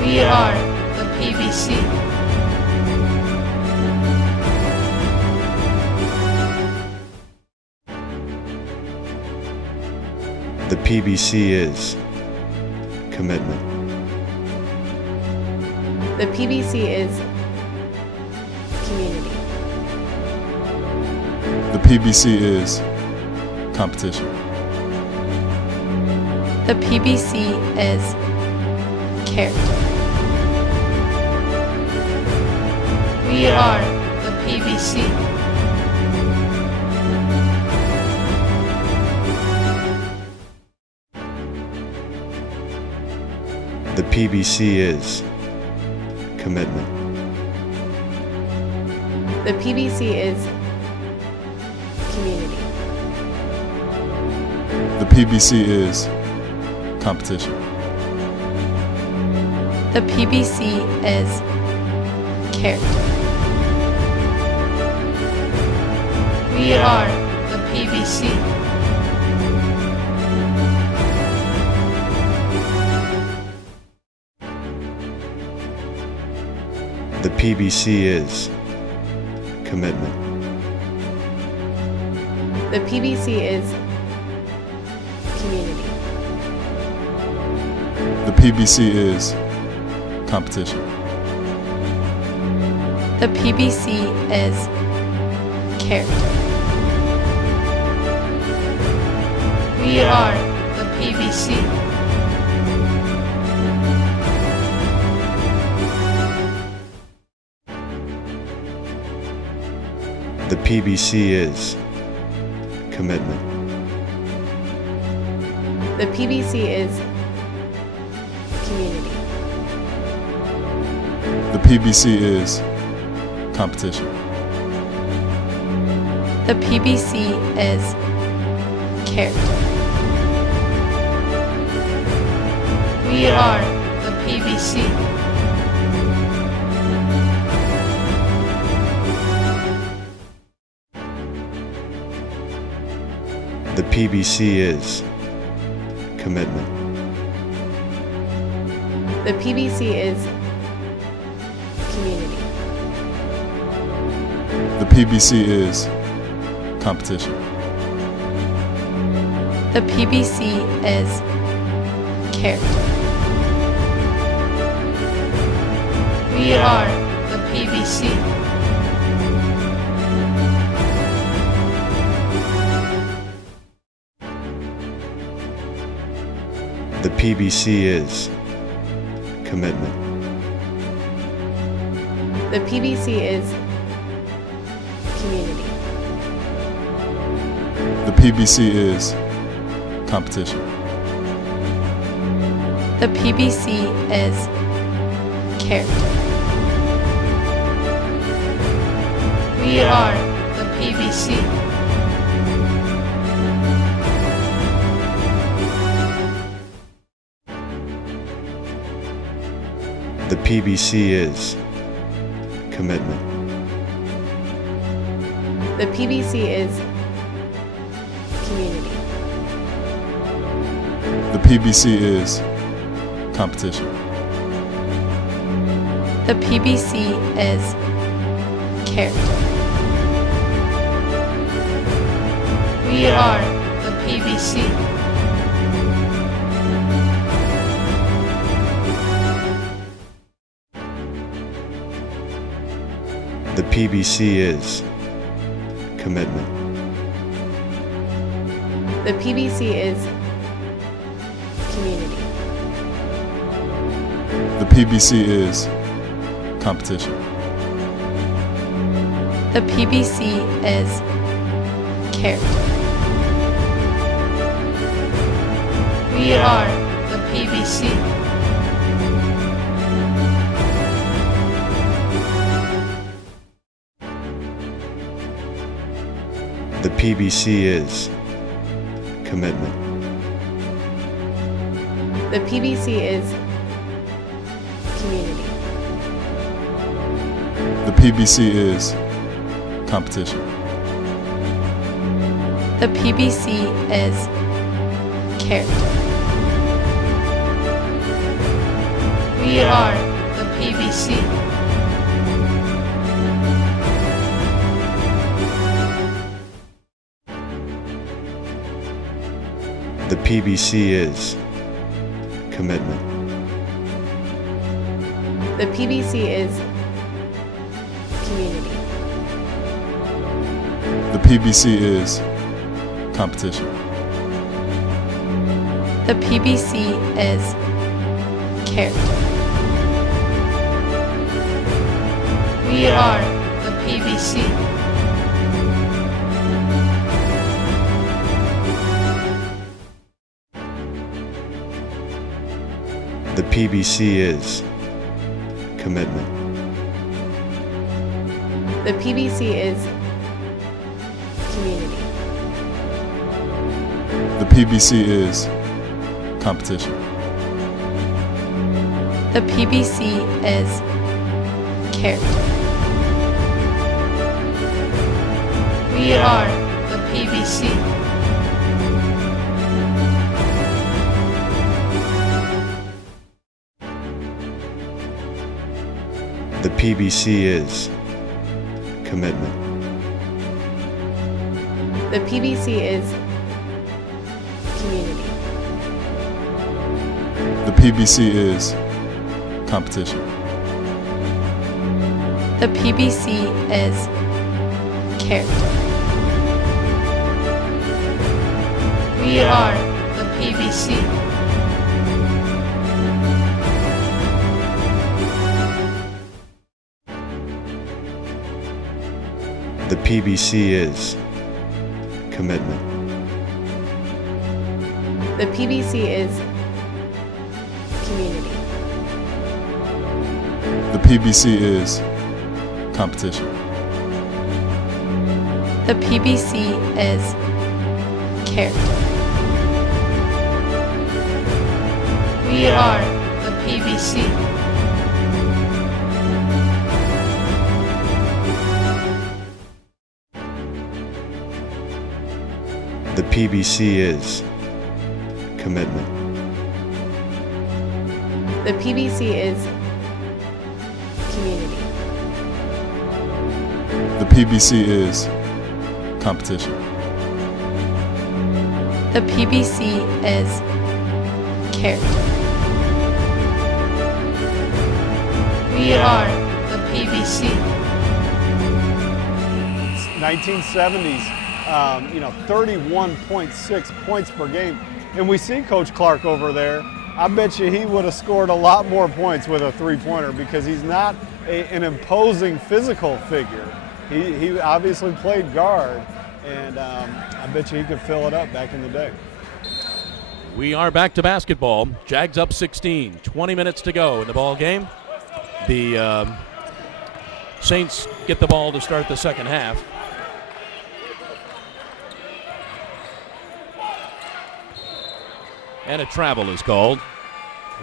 We are the PBC. The PBC is commitment. The PBC is community. The PBC is competition. The PBC is character. We are the PBC. The PBC is commitment. The PBC is community. The PBC is competition. The PBC is character. We are the PBC. The PBC is commitment. The PBC is community. The PBC is competition. The PBC is character. We are the PBC. The PBC is commitment. The PBC is community. The PBC is competition. The PBC is character. We are the PBC. The PBC is commitment. The PBC is community. The PBC is competition. The PBC is character. We are the PBC. The PBC is commitment. The PBC is community. The PBC is competition. The PBC is character. We are the PBC. The PBC is commitment. The PBC is community. The PBC is competition. The PBC is character. We are the PBC. The PBC is commitment. The PBC is community. The PBC is competition. The PBC is character. We are the PBC. The PBC is commitment. The PBC is community. The PBC is competition. The PBC is character. We are the PBC. The PBC is commitment. The PBC is community. The PBC is competition. The PBC is character. We are the PBC. The PBC is commitment. The PBC is community. The PBC is competition. The PBC is character. We are the PBC. The PBC is commitment. The PBC is community. The PBC is competition. The PBC is character. We are the PBC. The PBC is commitment. The PBC is community. The PBC is competition. The PBC is character. We are the PBC. The PBC is commitment. The PBC is community. The PBC is competition. The PBC is character. We are the PBC. 1970s, 31.6 points per game. And we see Coach Clark over there. I bet you he would have scored a lot more points with a three-pointer because he's not an imposing physical figure. He obviously played guard, and I bet you he could fill it up back in the day. We are back to basketball. Jags up 16. 20 minutes to go in the ball game. The Saints get the ball to start the second half. And a travel is called.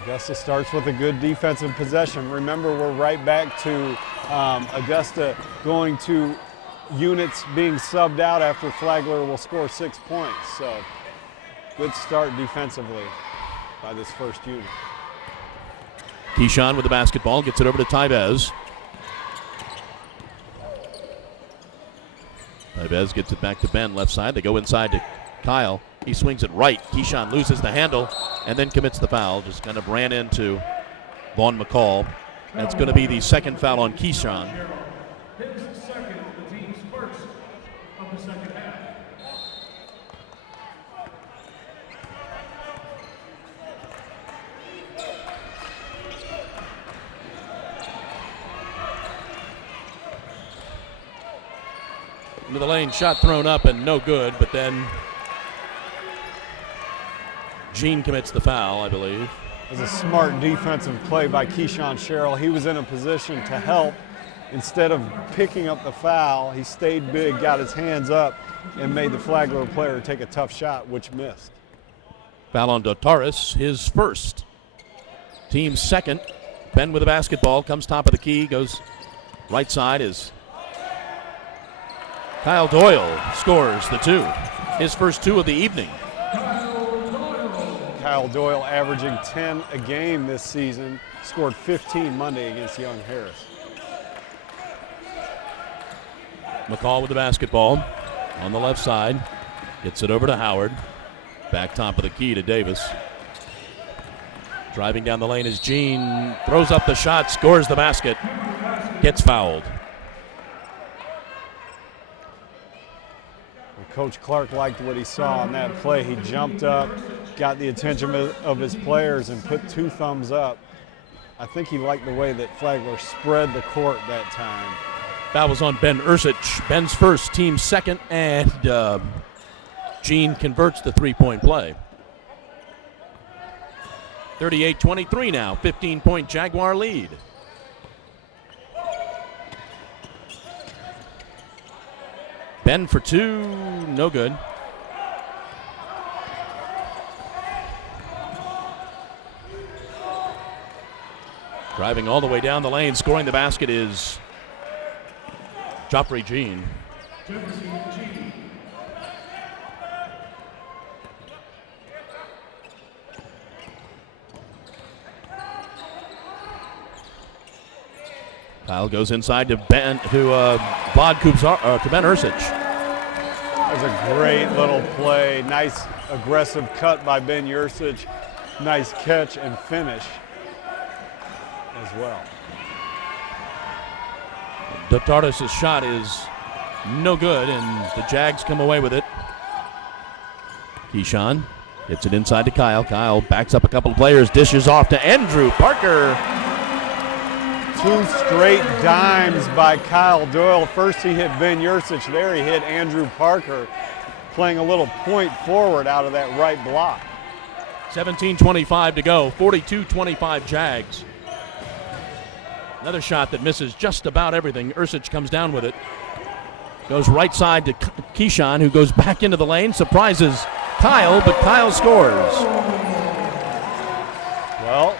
Augusta starts with a good defensive possession. Remember, we're right back to Augusta going to units being subbed out after Flagler will score 6 points. So good start defensively by this first unit. Keyshawn with the basketball, gets it over to Tybez. Tybez gets it back to Ben, left side. They go inside to Kyle. He swings it right. Keyshawn loses the handle and then commits the foul. Just kind of ran into Vaughn McCall. That's going to be the second foul on Keyshawn. His second, the team's first of the second half. Into the lane, shot thrown up and no good, but then Gene commits the foul, I believe. It was a smart defensive play by Keyshawn Sherrill. He was in a position to help. Instead of picking up the foul, he stayed big, got his hands up, and made the Flagler player take a tough shot, which missed. Foul on Dotaris, his first. Team second. Ben with the basketball, comes top of the key, goes right side is Kyle Doyle, scores the two. His first two of the evening. Kyle Doyle averaging 10 a game this season, scored 15 Monday against Young Harris. McCall with the basketball on the left side. Gets it over to Howard. Back top of the key to Davis. Driving down the lane is Gene. Throws up the shot, scores the basket. Gets fouled. Coach Clark liked what he saw on that play. He jumped up, got the attention of his players, and put two thumbs up. I think he liked the way that Flagler spread the court that time. That was on Ben Ursich. Ben's first, team second, and Gene converts the three-point play. 38-23 now, 15-point Jaguar lead. Ben for two, no good. Driving all the way down the lane, scoring the basket is Joffrey Jean. Kyle goes inside to Ben, to Ben Ursich. That was a great little play. Nice aggressive cut by Ben Ursich. Nice catch and finish as well. Dotaris' shot is no good, and the Jags come away with it. Keyshawn gets it inside to Kyle. Kyle backs up a couple of players, dishes off to Andrew Parker. Two straight dimes by Kyle Doyle. First he hit Ben Ursich, there he hit Andrew Parker, playing a little point forward out of that right block. 17:25 to go. 42-25 Jags. Another shot that misses just about everything. Ursich comes down with it. Goes right side to Keyshawn, who goes back into the lane. Surprises Kyle, but Kyle scores. Well,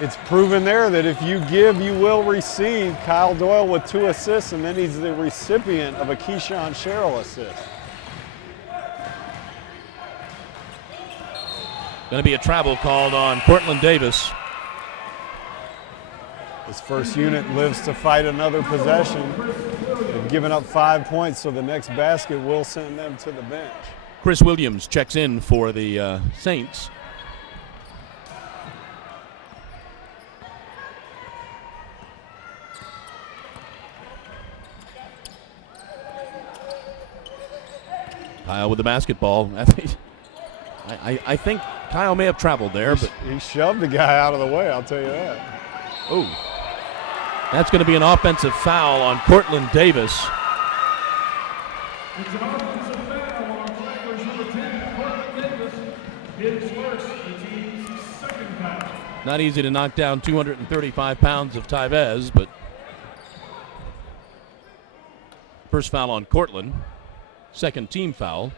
it's proven there that if you give, you will receive. Kyle Doyle with 2 assists, and then he's the recipient of a Keyshawn Sherrill assist. Going to be a travel called on Cortland Davis. His first unit lives to fight another possession. They've given up 5 points, so the next basket will send them to the bench. Chris Williams checks in for the Saints. Kyle with the basketball. I think Kyle may have traveled there, but He shoved the guy out of the way, I'll tell you that. oh, that's going to be an offensive foul on Cortland Davis. It's an offensive foul on Flagler's number 10, Cortland Davis. His first, the team's second foul. Not easy to knock down 235 pounds of Tyvez, but first foul on Cortland. Second team foul.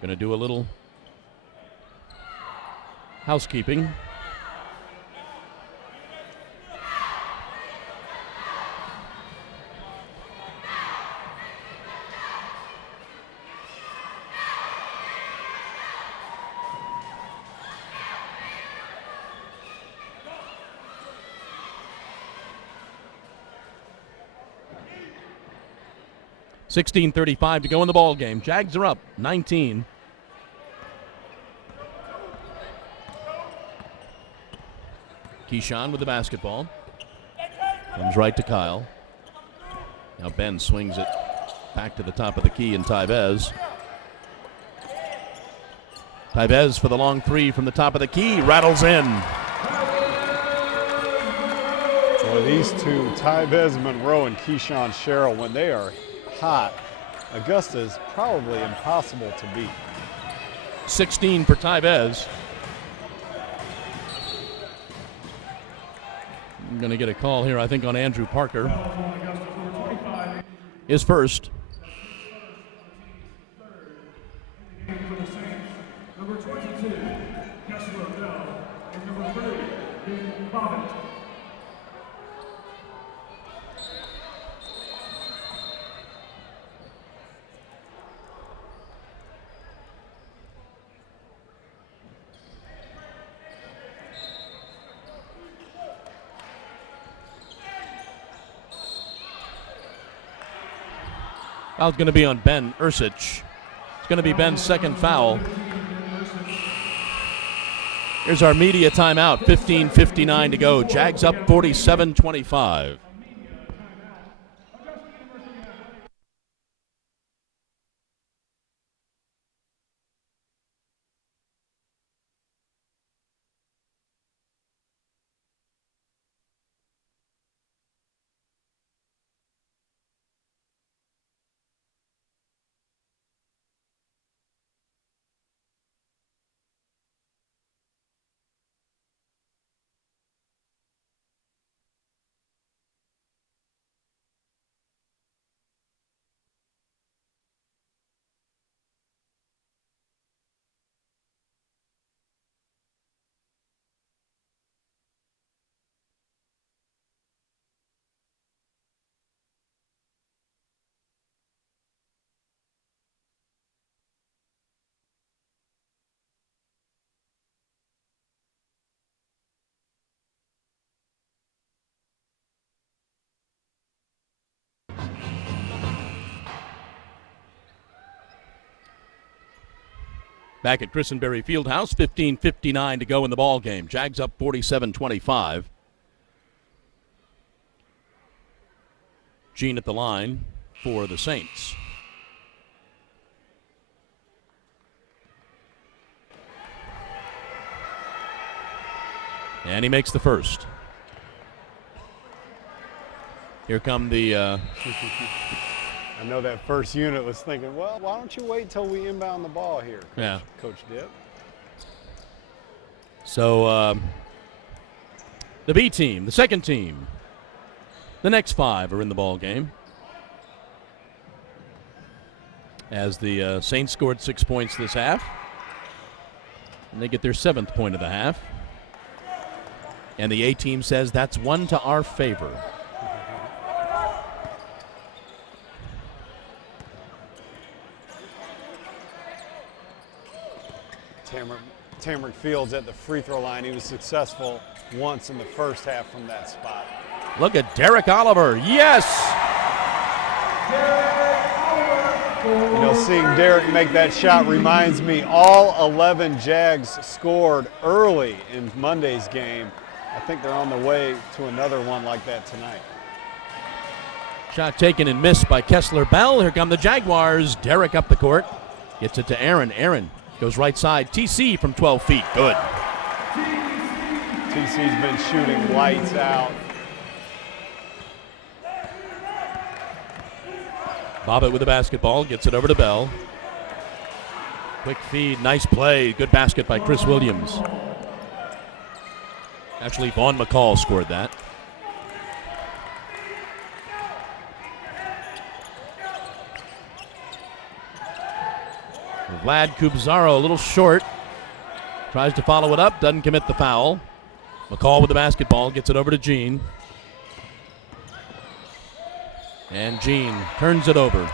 Going to do a little housekeeping. $16:35 to go in the ball game. Jags are up 19. Keyshawn with the basketball. Comes right to Kyle. Now Ben swings it back to the top of the key, and Tyvez. Tyvez for the long three from the top of the key. Rattles in. Boy, these two, Tyvez Monroe and Keyshawn Sherrill, when they are hot, Augusta is probably impossible to beat. 16 for Tyvez. I'm going to get a call here, I think, on Andrew Parker. His first. For the Saints, number 22, Kessler Bell, and number 30, Ben Bobbitt. Foul's going to be on Ben Ursich. It's going to be Ben's second foul. Here's our media timeout. 15:59 to go. Jags up 47-25. Back at Christenberry Fieldhouse, 15:59 to go in the ball game. Jags up 47-25. Gene at the line for the Saints. And he makes the first. Here come the I know that first unit was thinking, well, why don't you wait till we inbound the ball here, Coach, Yeah. Coach Dip. So the B team, the second team, the next 5 are in the ball game. As the Saints scored 6 points this half. And they get their 7th point of the half. And the A team says that's 1 to our favor. Tamarick Fields at the free throw line. He was successful once in the first half from that spot. Look at Derek Oliver. Yes! You know, seeing Derek make that shot reminds me all 11 Jags scored early in Monday's game. I think they're on the way to another one like that tonight. Shot taken and missed by Kessler Bell. Here come the Jaguars. Derek up the court. Gets it to Aaron. Aaron goes right side. TC from 12 feet. Good. TC's been shooting lights out. Bobbitt with the basketball. Gets it over to Bell. Quick feed. Nice play. Good basket by Chris Williams. Actually, Vaughn McCall scored that. Vlad Kubzaro a little short. Tries to follow it up. Doesn't commit the foul. McCall with the basketball. Gets it over to Gene. And Gene turns it over.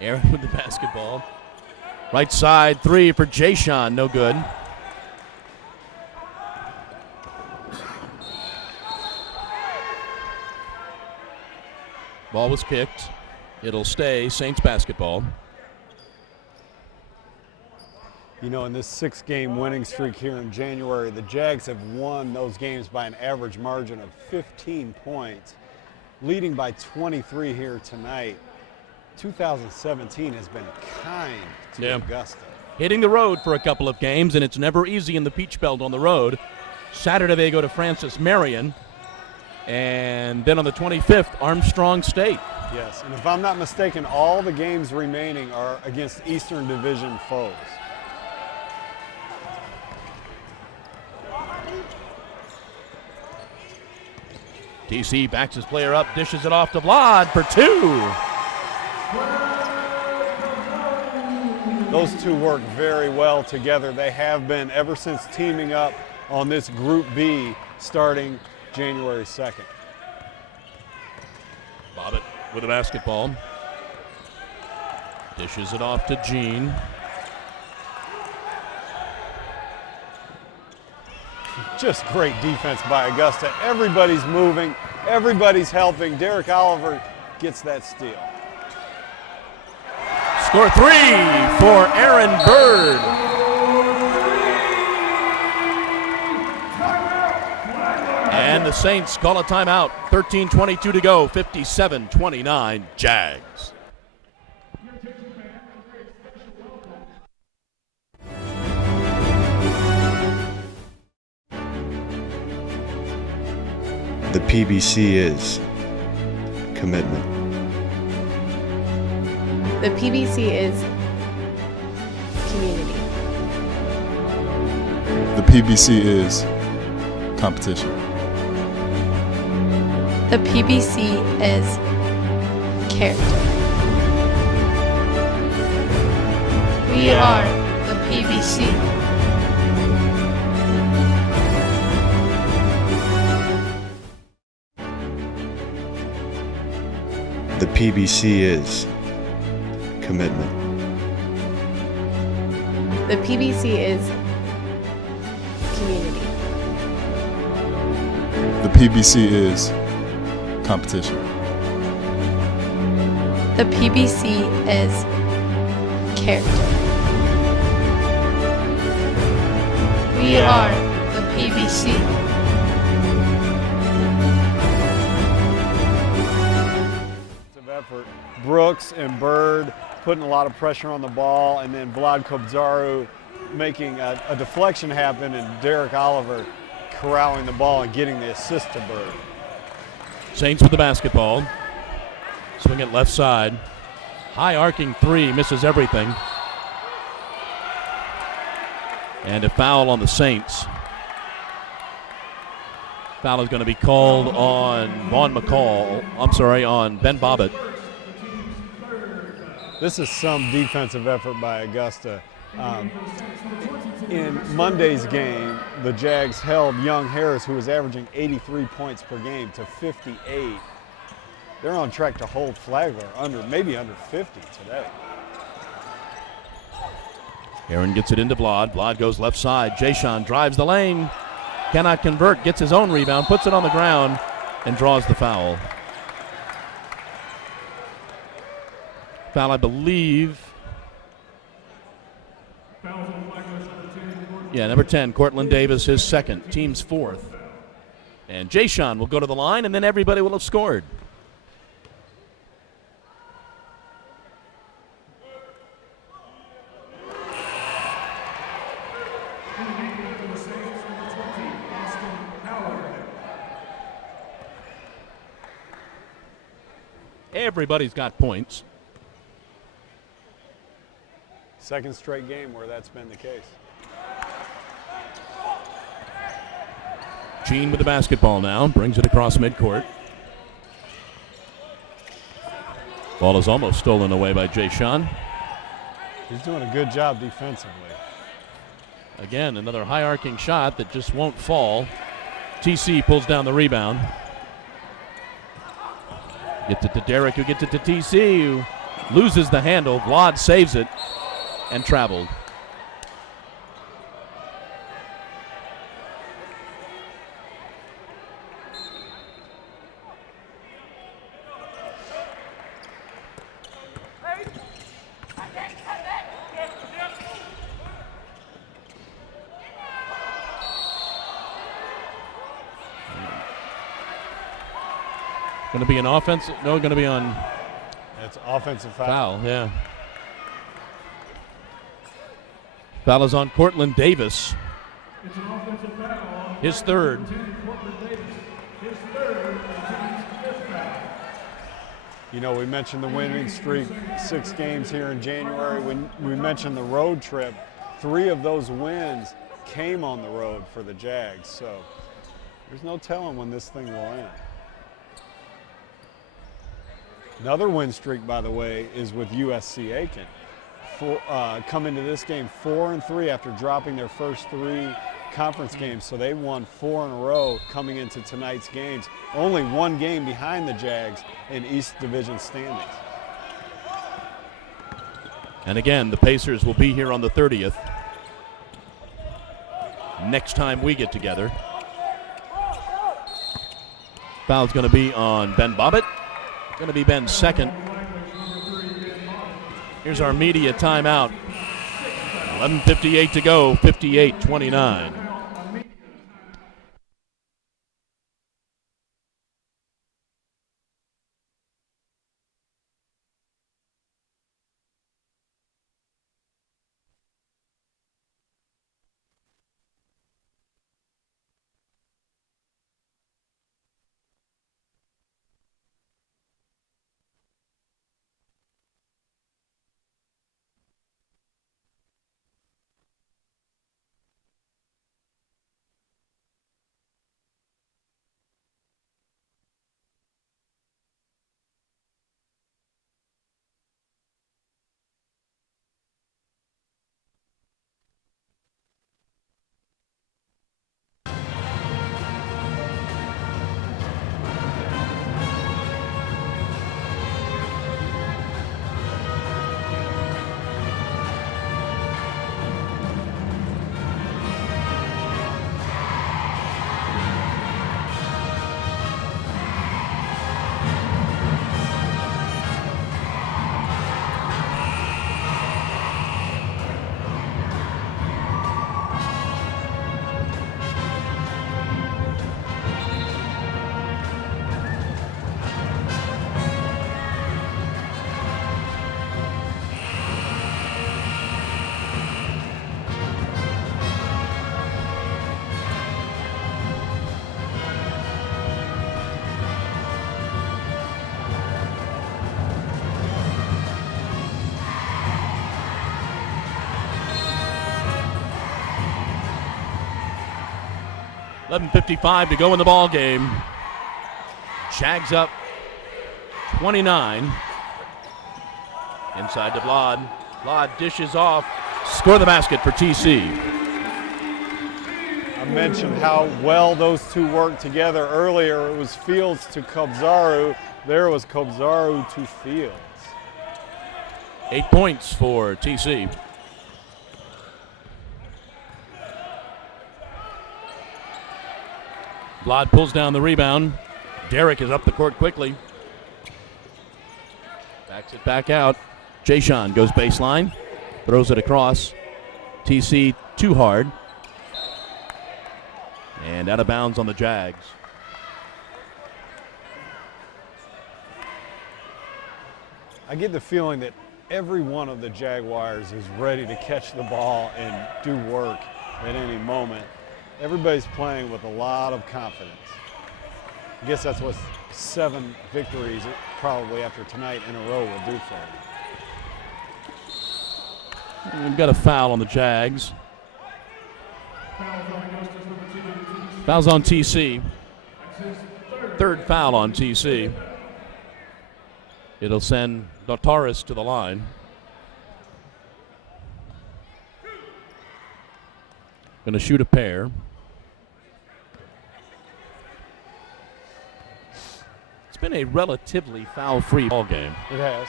Aaron with the basketball. Right side, 3 for Jayshon, no good. Ball was kicked. It'll stay Saints basketball. You know, in this 6-game winning streak here in January, the Jags have won those games by an average margin of 15 points, leading by 23 here tonight. 2017 has been kind to Augusta. Hitting the road for a couple of games, and it's never easy in the Peach Belt on the road. Saturday they go to Francis Marion, and then on the 25th, Armstrong State. Yes, and if I'm not mistaken, all the games remaining are against Eastern Division foes. TC backs his player up, dishes it off to Vlad for 2. Those two work very well together. They have been ever since teaming up on this Group B starting January 2nd. Bobbitt with the basketball. Dishes it off to Gene. Just great defense by Augusta. Everybody's moving, everybody's helping. Derek Oliver gets that steal. Score 3 for Aaron Bird. And the Saints call a timeout. 13:22 to go. 57-29 Jags. The PBC is commitment. The PBC is community. The PBC is competition. The PBC is character. We are the PBC. The PBC is commitment. The PBC is community. The PBC is competition. The PBC is character. We are the PBC. effort. Brooks and Bird putting a lot of pressure on the ball, and then Vlad Kobzaru making a deflection happen, and Derek Oliver corralling the ball and getting the assist to Bird. Saints with the basketball. Swing it left side. High arcing three, misses everything. And a foul on the Saints. Foul is going to be called on on Ben Bobbitt. This is some defensive effort by Augusta. In Monday's game, the Jags held Young Harris, who was averaging 83 points per game, to 58. They're on track to hold Flagler maybe under 50 today. Aaron gets it into Vlad. Vlad goes left side. Jayshon drives the lane. Cannot convert. Gets his own rebound. Puts it on the ground and draws the foul. Foul, I believe. Yeah, number 10, Cortland Davis, his second. Team's fourth. And Jayshon will go to the line, and then everybody will have scored. Everybody's got points. Second straight game where that's been the case. Gene with the basketball now, brings it across midcourt. Ball is almost stolen away by Jayshon. He's doing a good job defensively. Again, another high arcing shot that just won't fall. TC pulls down the rebound. Gets it to Derek, who gets it to TC, who loses the handle. Vlad saves it and traveled. Going to be an offense? No, going to be on. It's offensive foul. Yeah. Foul is on Cortland Davis. It's an offensive foul. His third. Cortland Davis. His third and team's fifth foul. You know, we mentioned the winning streak, 6 games here in January. When we mentioned the road trip, 3 of those wins came on the road for the Jags. So there's no telling when this thing will end. Another win streak, by the way, is with USC Aiken. Come into this game 4-3 after dropping their first 3 conference games. So they won 4 in a row coming into tonight's games. Only 1 game behind the Jags in East Division standings. And again, the Pacers will be here on the 30th. Next time we get together. Foul's going to be on Ben Bobbitt. Going to be Ben's second. Here's our media timeout. 11:58 to go, 58-29. 11:55 to go in the ball game. Jags up 29. Inside to Vlad. Vlad dishes off. Score the basket for TC. I mentioned how well those two worked together earlier. It was Fields to Kobzaru. There was Kobzaru to Fields. 8 points for TC. Vlad pulls down the rebound. Derek is up the court quickly. Backs it back out. Jayshawn goes baseline. Throws it across. TC too hard. And out of bounds on the Jags. I get the feeling that every one of the Jaguars is ready to catch the ball and do work at any moment. Everybody's playing with a lot of confidence. I guess that's what 7 victories probably after tonight in a row will do for them. We've got a foul on the Jags. Foul's on TC. Third foul on TC. It'll send Dotaris to the line. Going to shoot a pair. It's been a relatively foul-free ball game. It has.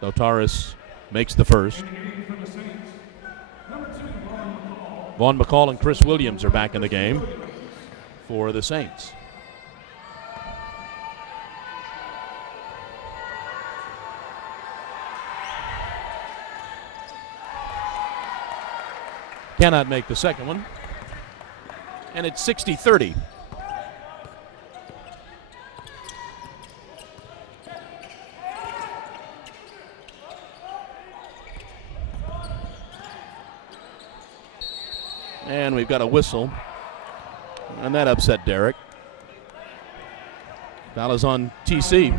Dotaris makes the first. Vaughn McCall and Chris Williams are back in the game for the Saints. Cannot make the second one. And it's 60-30. And we've got a whistle. And that upset Derek. Foul is on TC.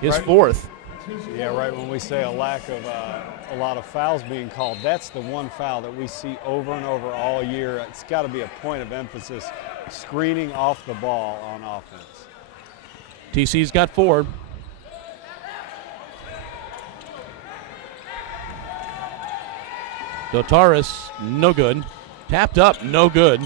His fourth. Yeah, right. When we say a lack of a lot of fouls being called, that's the one foul that we see over and over all year. It's got to be a point of emphasis, screening off the ball on offense. TC's got 4. Dotaris, no good. Tapped up, no good.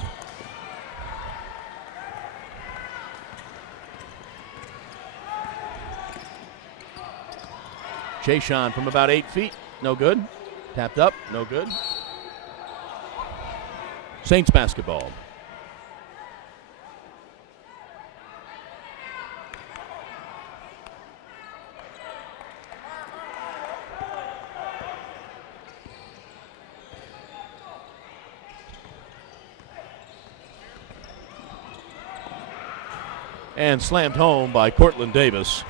Jayshawn from about 8 feet, no good. Tapped up, no good. Saints basketball. And slammed home by Cortland Davis.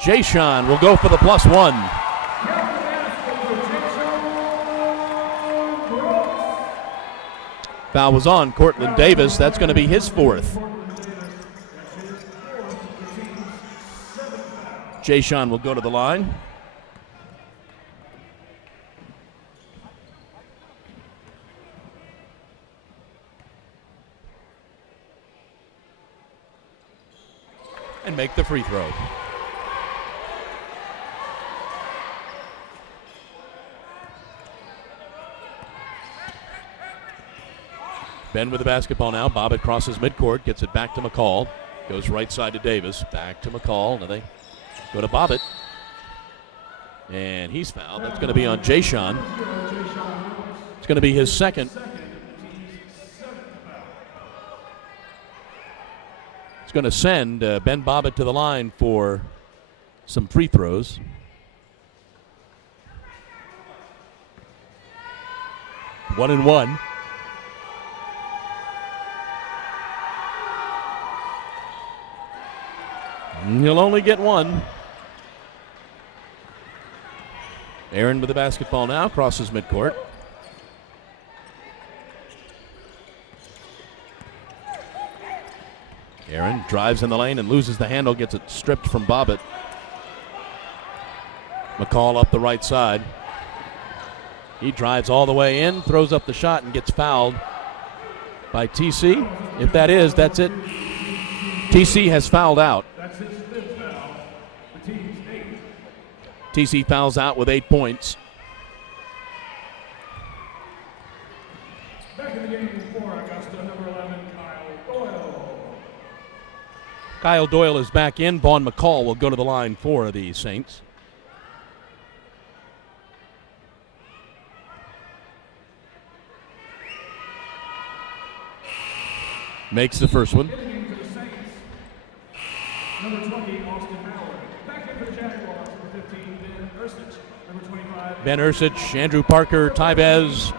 Jayshawn will go for the +1. Foul was on Cortland Davis. That's going to be his 4th. Jayshawn will go to the line. And make the free throw. Ben with the basketball now. Bobbitt crosses midcourt, gets it back to McCall. Goes right side to Davis. Back to McCall. Now they go to Bobbitt. And he's fouled. That's going to be on Jayshawn. It's going to be his 2nd. It's going to send Ben Bobbitt to the line for some free throws. One and one. He'll only get one. Aaron with the basketball now, crosses midcourt. Aaron drives in the lane and loses the handle, gets it stripped from Bobbitt. McCall up the right side. He drives all the way in, throws up the shot, and gets fouled by TC. If that is, that's it. TC has fouled out. That's his fifth foul. The team's eighth. TC fouls out with 8 points. Back in the game for Augusta, number 11, Kyle Doyle. Kyle Doyle is back in. Vaughn McCall will go to the line for the Saints. Makes the first one. Getting into the Saints, number 20, Austin Howard. Back in for the Jaguars, number 15, Ben Ursich. Number 25, Ben Ursich, Andrew Parker, Tybez,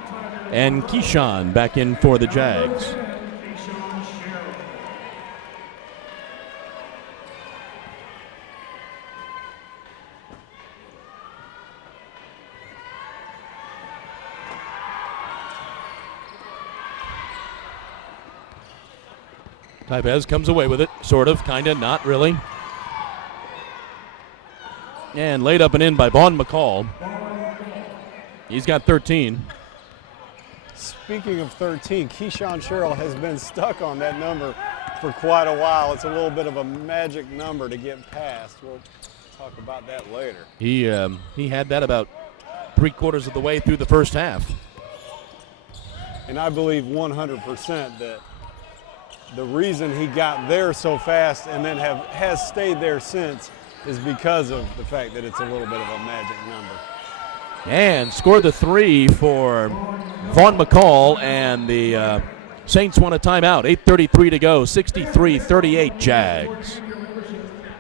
and Keyshawn back in for the Jags. Keyshawn Sherrill. Tybez comes away with it, sort of, kind of, not really. And laid up and in by Vaughn McCall. He's got 13. Speaking of 13, Keyshawn Sherrill has been stuck on that number for quite a while. It's a little bit of a magic number to get past. We'll talk about that later. He had that about 3/4 of the way through the first half. And I believe 100% that the reason he got there so fast and then has stayed there since is because of the fact that it's a little bit of a magic number. And scored the 3 for Vaughn McCall, and the Saints want a timeout. 8:33 to go, 63-38 Jags.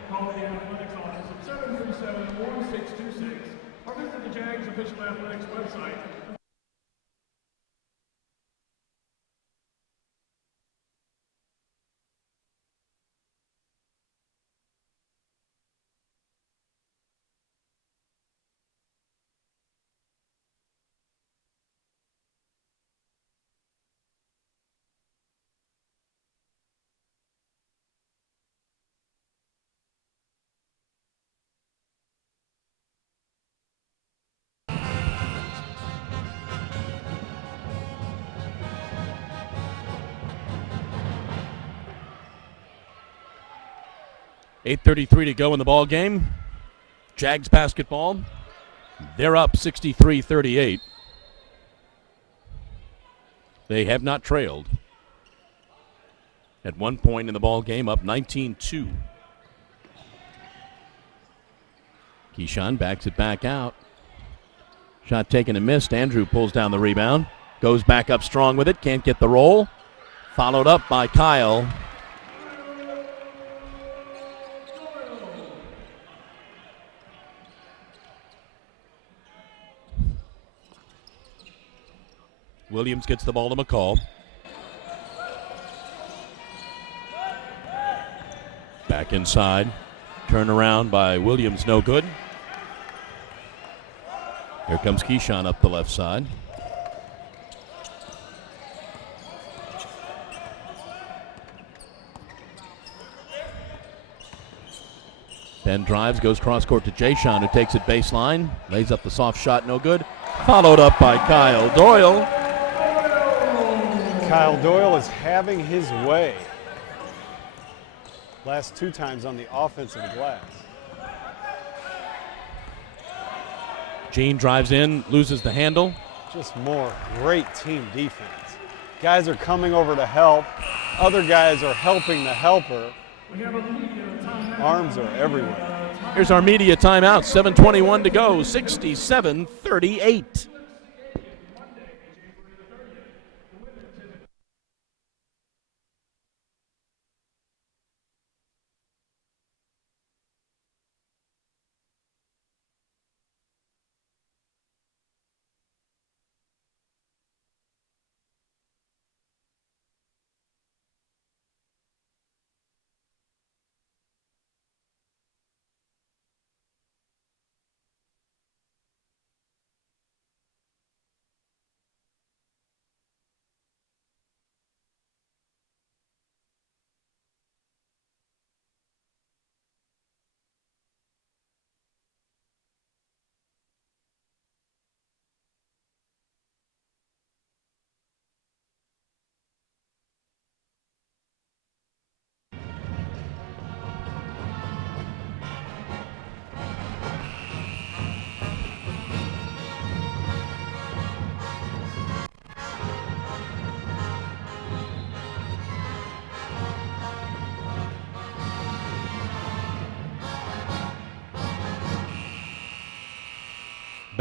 Call the athletics office at 737-1626 or visit the Jags official athletics website. .833 to go in the ball game. Jags basketball. They're up 63-38. They have not trailed. At one point in the ball game, up 19-2. Keyshawn backs it back out. Shot taken and missed. Andrew pulls down the rebound. Goes back up strong with it. Can't get the roll. Followed up by Kyle. Williams gets the ball to McCall. Back inside. Turn around by Williams, no good. Here comes Keyshawn up the left side. Ben drives, goes cross court to Jayshawn, who takes it baseline. Lays up the soft shot, no good. Followed up by Kyle Doyle. Kyle Doyle is having his way. Last 2 times on the offensive glass. Gene drives in, loses the handle. Just more great team defense. Guys are coming over to help. Other guys are helping the helper. Arms are everywhere. Here's our media timeout. 7:21 to go. 67-38.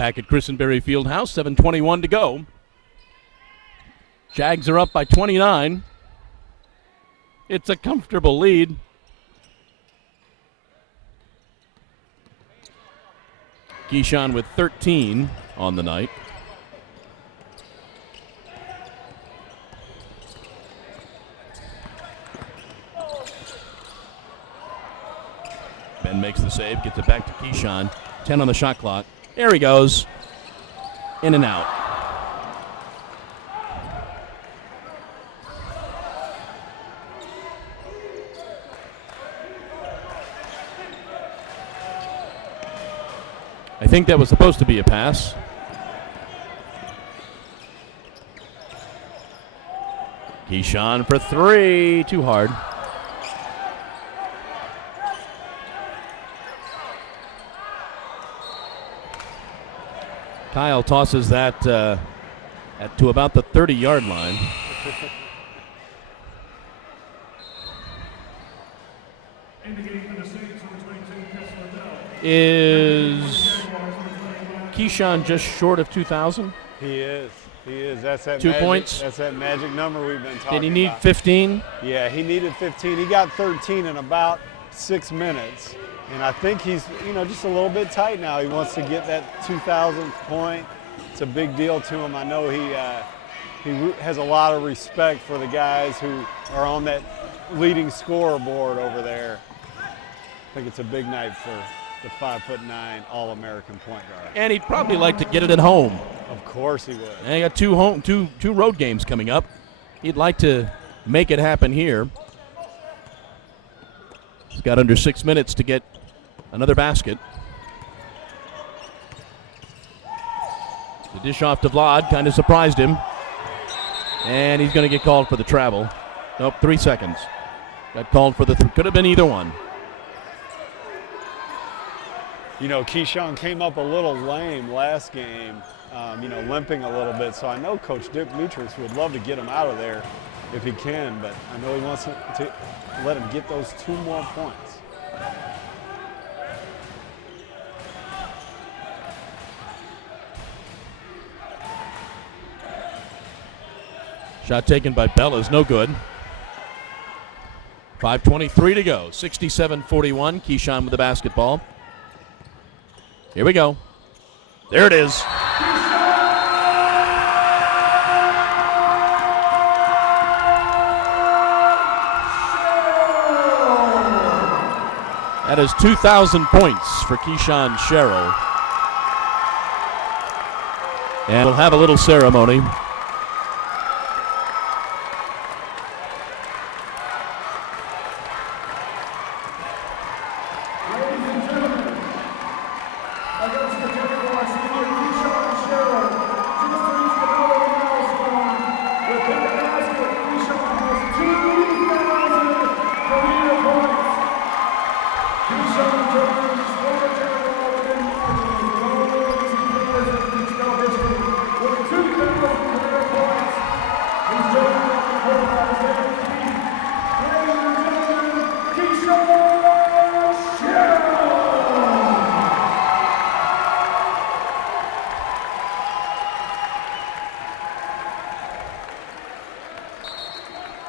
Back at Christenberry Fieldhouse, 7:21 to go. Jags are up by 29. It's a comfortable lead. Keyshawn with 13 on the night. Ben makes the save, gets it back to Keyshawn. 10 on the shot clock. There he goes. In and out. I think that was supposed to be a pass. Keyshawn for three. Too hard. Kyle tosses that to about the 30-yard line. Is Keyshawn just short of 2,000? He is. That's that 2 magic, points. That's that magic number we've been talking about. Did he need 15? Yeah, he needed 15. He got 13 in about 6 minutes. And I think he's, just a little bit tight now. He wants to get that 2,000th point. It's a big deal to him. I know he has a lot of respect for the guys who are on that leading scoreboard over there. I think it's a big night for the 5'9" All-American point guard. And he'd probably like to get it at home. Of course he would. And he got two road games coming up. He'd like to make it happen here. He's got under 6 minutes to get another basket. The dish off to Vlad kind of surprised him. And he's going to get called for the travel. Nope, 3 seconds. Got called for the could have been either one. Keyshawn came up a little lame last game, limping a little bit. So I know Coach Dick Dimitrius would love to get him out of there if he can, but I know he wants to let him get those 2 more points. Shot taken by Bell is no good. 5:23 to go. 67-41. Keyshawn with the basketball. Here we go. There it is. That is 2,000 points for Keyshawn Sherrill. And we'll have a little ceremony.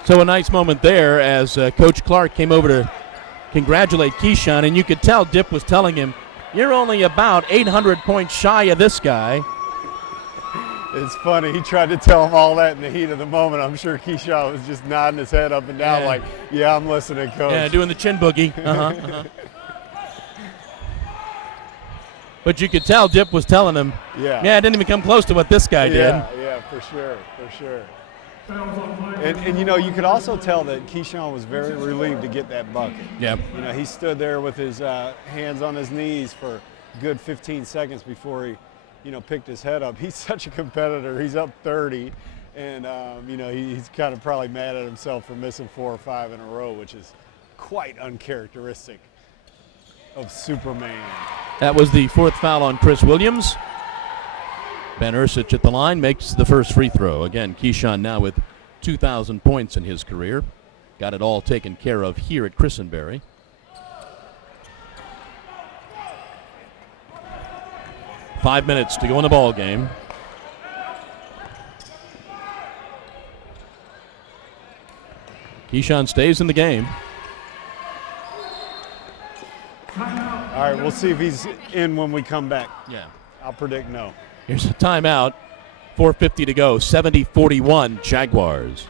So a nice moment there as Coach Clark came over to congratulate Keyshawn, and you could tell Dip was telling him, you're only about 800 points shy of this guy. It's funny. He tried to tell him all that in the heat of the moment. I'm sure Keyshawn was just nodding his head up and down like, yeah, I'm listening, Coach. Yeah, doing the chin boogie. But you could tell Dip was telling him, yeah, it didn't even come close to what this guy did. Yeah, for sure. And you could also tell that Keyshawn was very relieved to get that bucket. Yeah. He stood there with his hands on his knees for a good 15 seconds before he, picked his head up. He's such a competitor. He's up 30, and he's kind of probably mad at himself for missing 4 or 5 in a row, which is quite uncharacteristic of Superman. That was the 4th foul on Chris Williams. Ben Ursich at the line makes the first free throw. Again, Keyshawn now with 2,000 points in his career. Got it all taken care of here at 5 minutes to go in the ball game. Keyshawn stays in the game. All right, we'll see if he's in when we come back. Yeah. I'll predict no. Here's a timeout. 4:50 to go. 70-41 Jaguars.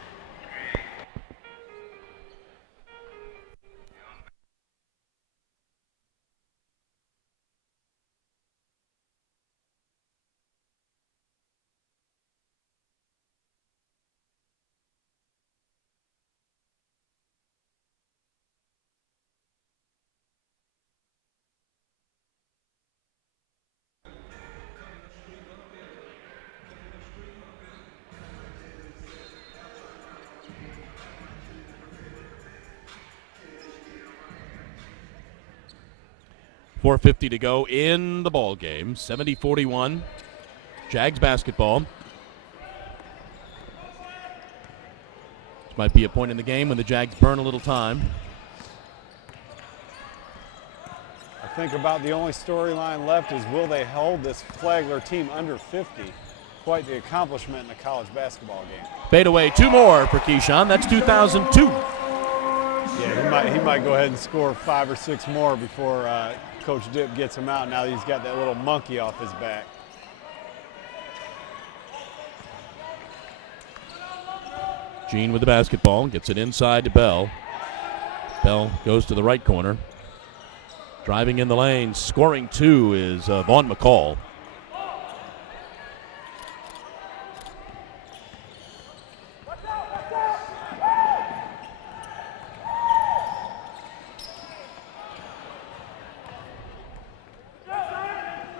.450 to go in the ball game. 70-41. Jags basketball. This might be a point in the game when the Jags burn a little time. I think about the only storyline left is will they hold this Flagler team under 50? Quite the accomplishment in a college basketball game. Fade away. 2 more for Keyshawn. That's 2002. Yeah, he might go ahead and score 5 or 6 more before Coach Dip gets him out. Now that he's got that little monkey off his back. Gene with the basketball. Gets it inside to Bell. Bell goes to the right corner. Driving in the lane. Scoring 2 is Vaughn McCall.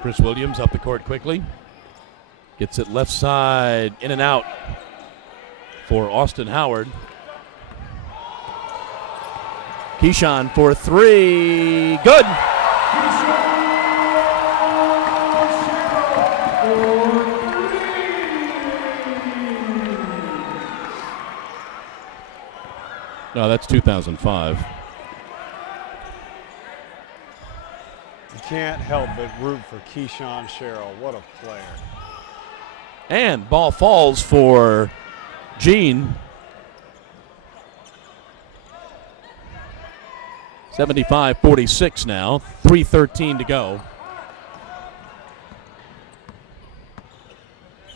Chris Williams up the court quickly. Gets it left side, in and out for Austin Howard. Keyshawn for 3. Good! No, that's 2005. You can't help but root for Keyshawn Sherrill. What a player. And ball falls for Gene. 75-46 now. 3:13 to go.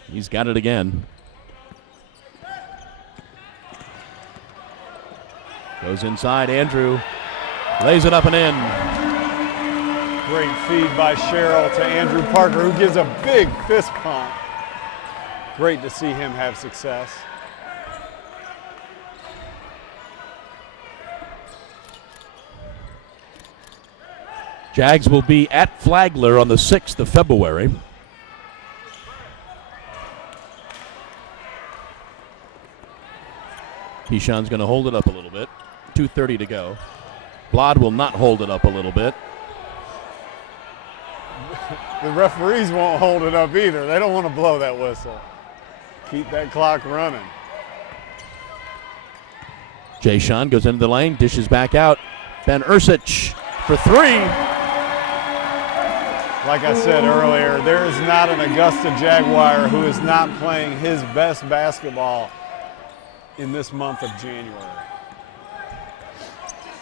He's got it again. Goes inside. Andrew lays it up and in. Great feed by Sherrill to Andrew Parker, who gives a big fist pump. Great to see him have success. Jags will be at Flagler on the 6th of February. Keyshawn's going to hold it up a little bit. 2:30 to go. Blod will not hold it up a little bit. The referees won't hold it up either. They don't want to blow that whistle. Keep that clock running. Jay Sean goes into the lane, dishes back out. Ben Ursich for 3. Like I said earlier, there is not an Augusta Jaguar who is not playing his best basketball in this month of January.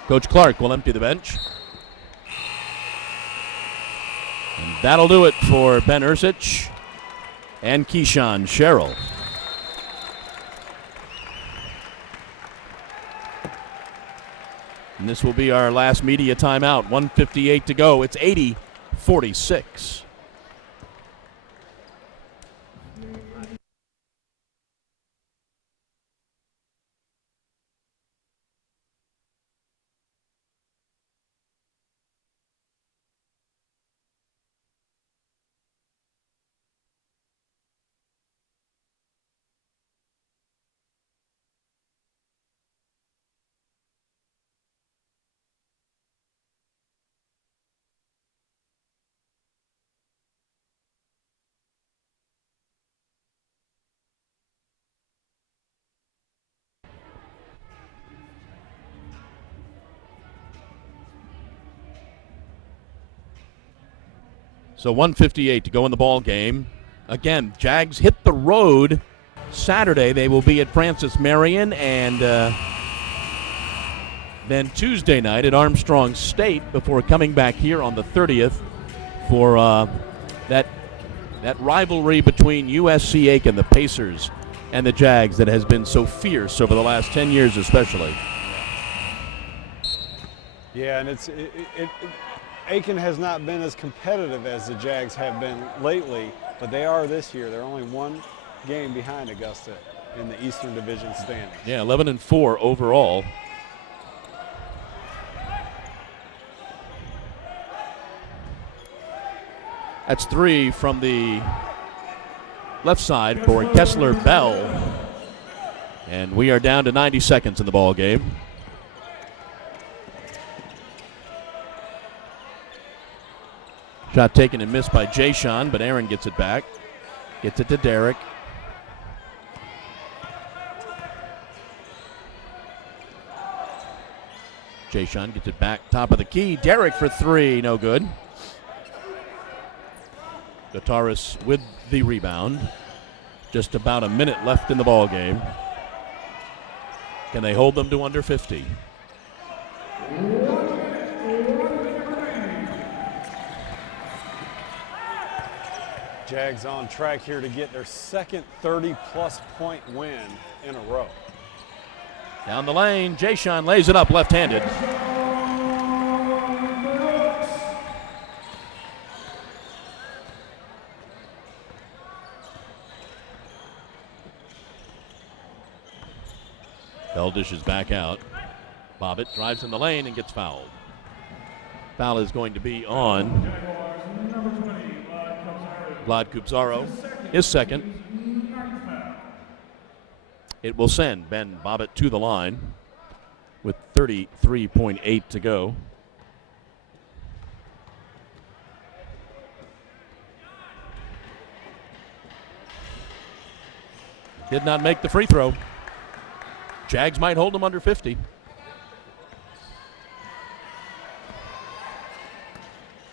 Coach Clark will empty the bench. And that'll do it for Ben Ursich and Keyshawn Sherrill. And this will be our last media timeout. 1:58 to go. It's 80-46. So 1:58 to go in the ball game. Again, Jags hit the road Saturday. They will be at Francis Marion, and then Tuesday night at Armstrong State before coming back here on the 30th for that rivalry between USC Aiken, the Pacers, and the Jags that has been so fierce over the last 10 years especially. Yeah, and Aiken has not been as competitive as the Jags have been lately, but they are this year. They're only one game behind Augusta in the Eastern Division standings. Yeah, 11-4 overall. That's 3 from the left side for Kessler Bell. And we are down to 90 seconds in the ball game. Shot taken and missed by Jay-Sean, but Aaron gets it back. Gets it to Derek. Jay-Sean gets it back, top of the key. Derek for 3, no good. Gutaris with the rebound. Just about a minute left in the ball game. Can they hold them to under 50? Jags on track here to get their second 30-plus point win in a row. Down the lane, Jay-Sean lays it up left-handed. Bell dishes back out. Bobbitt drives in the lane and gets fouled. Foul is going to be on Vlad Kubzaro, his second. It will send Ben Bobbitt to the line with 33.8 to go. Did not make the free throw. Jags might hold him under 50.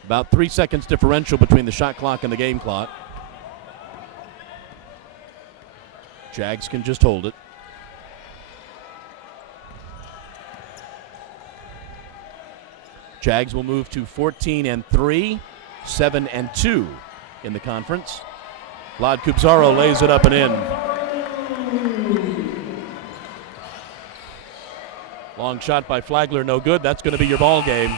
About 3 seconds differential between the shot clock and the game clock. Jags can just hold it. Jags will move to 14-3, 7-2 in the conference. Vlad Kubzaro lays it up and in. Long shot by Flagler, no good. That's going to be your ball game.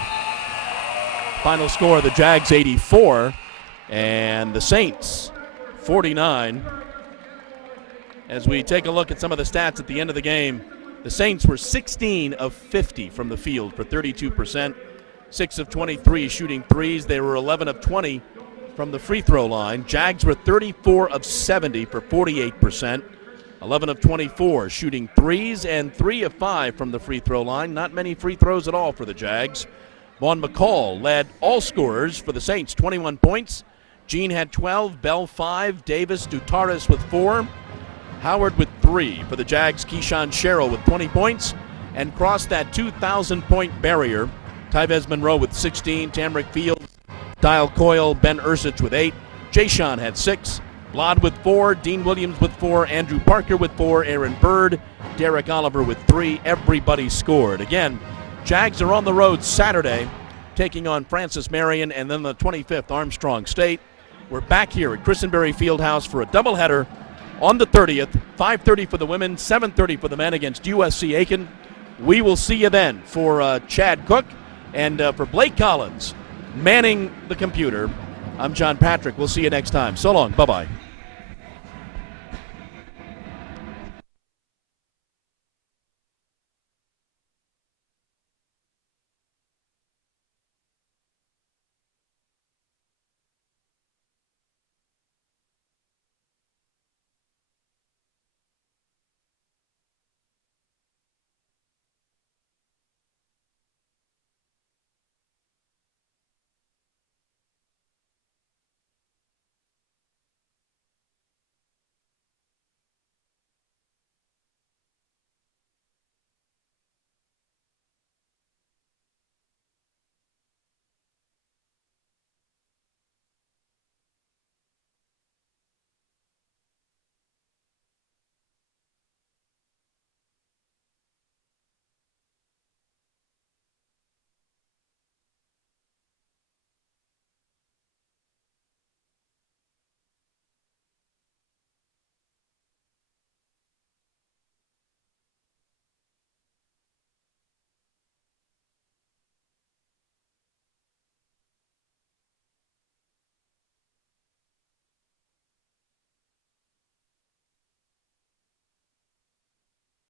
Final score, the Jags 84 and the Saints 49. As we take a look at some of the stats at the end of the game, the Saints were 16 of 50 from the field for 32%, 6 of 23 shooting threes. They were 11 of 20 from the free throw line. Jags were 34 of 70 for 48%, 11 of 24 shooting threes, and 3 of 5 from the free throw line. Not many free throws at all for the Jags. Vaughn McCall led all scorers for the Saints, 21 points. Gene had 12, Bell 5, Davis, Dutaris with 4, Howard with 3. For the Jags, Keyshawn Sherrill with 20 points and crossed that 2,000-point barrier. Tyvez Monroe with 16, Tamrick Fields, Dial Coyle, Ben Ursich with 8. Jay-Sean had 6, Vlad with 4, Dean Williams with 4, Andrew Parker with 4, Aaron Bird, Derek Oliver with 3. Everybody scored. Again, Jags are on the road Saturday, taking on Francis Marion and then the 25th Armstrong State. We're back here at Christenberry Fieldhouse for a doubleheader on the 30th, 5:30 for the women, 7:30 for the men against USC Aiken. We will see you then. For Chad Cook and for Blake Collins manning the computer, I'm John Patrick. We'll see you next time. So long. Bye-bye.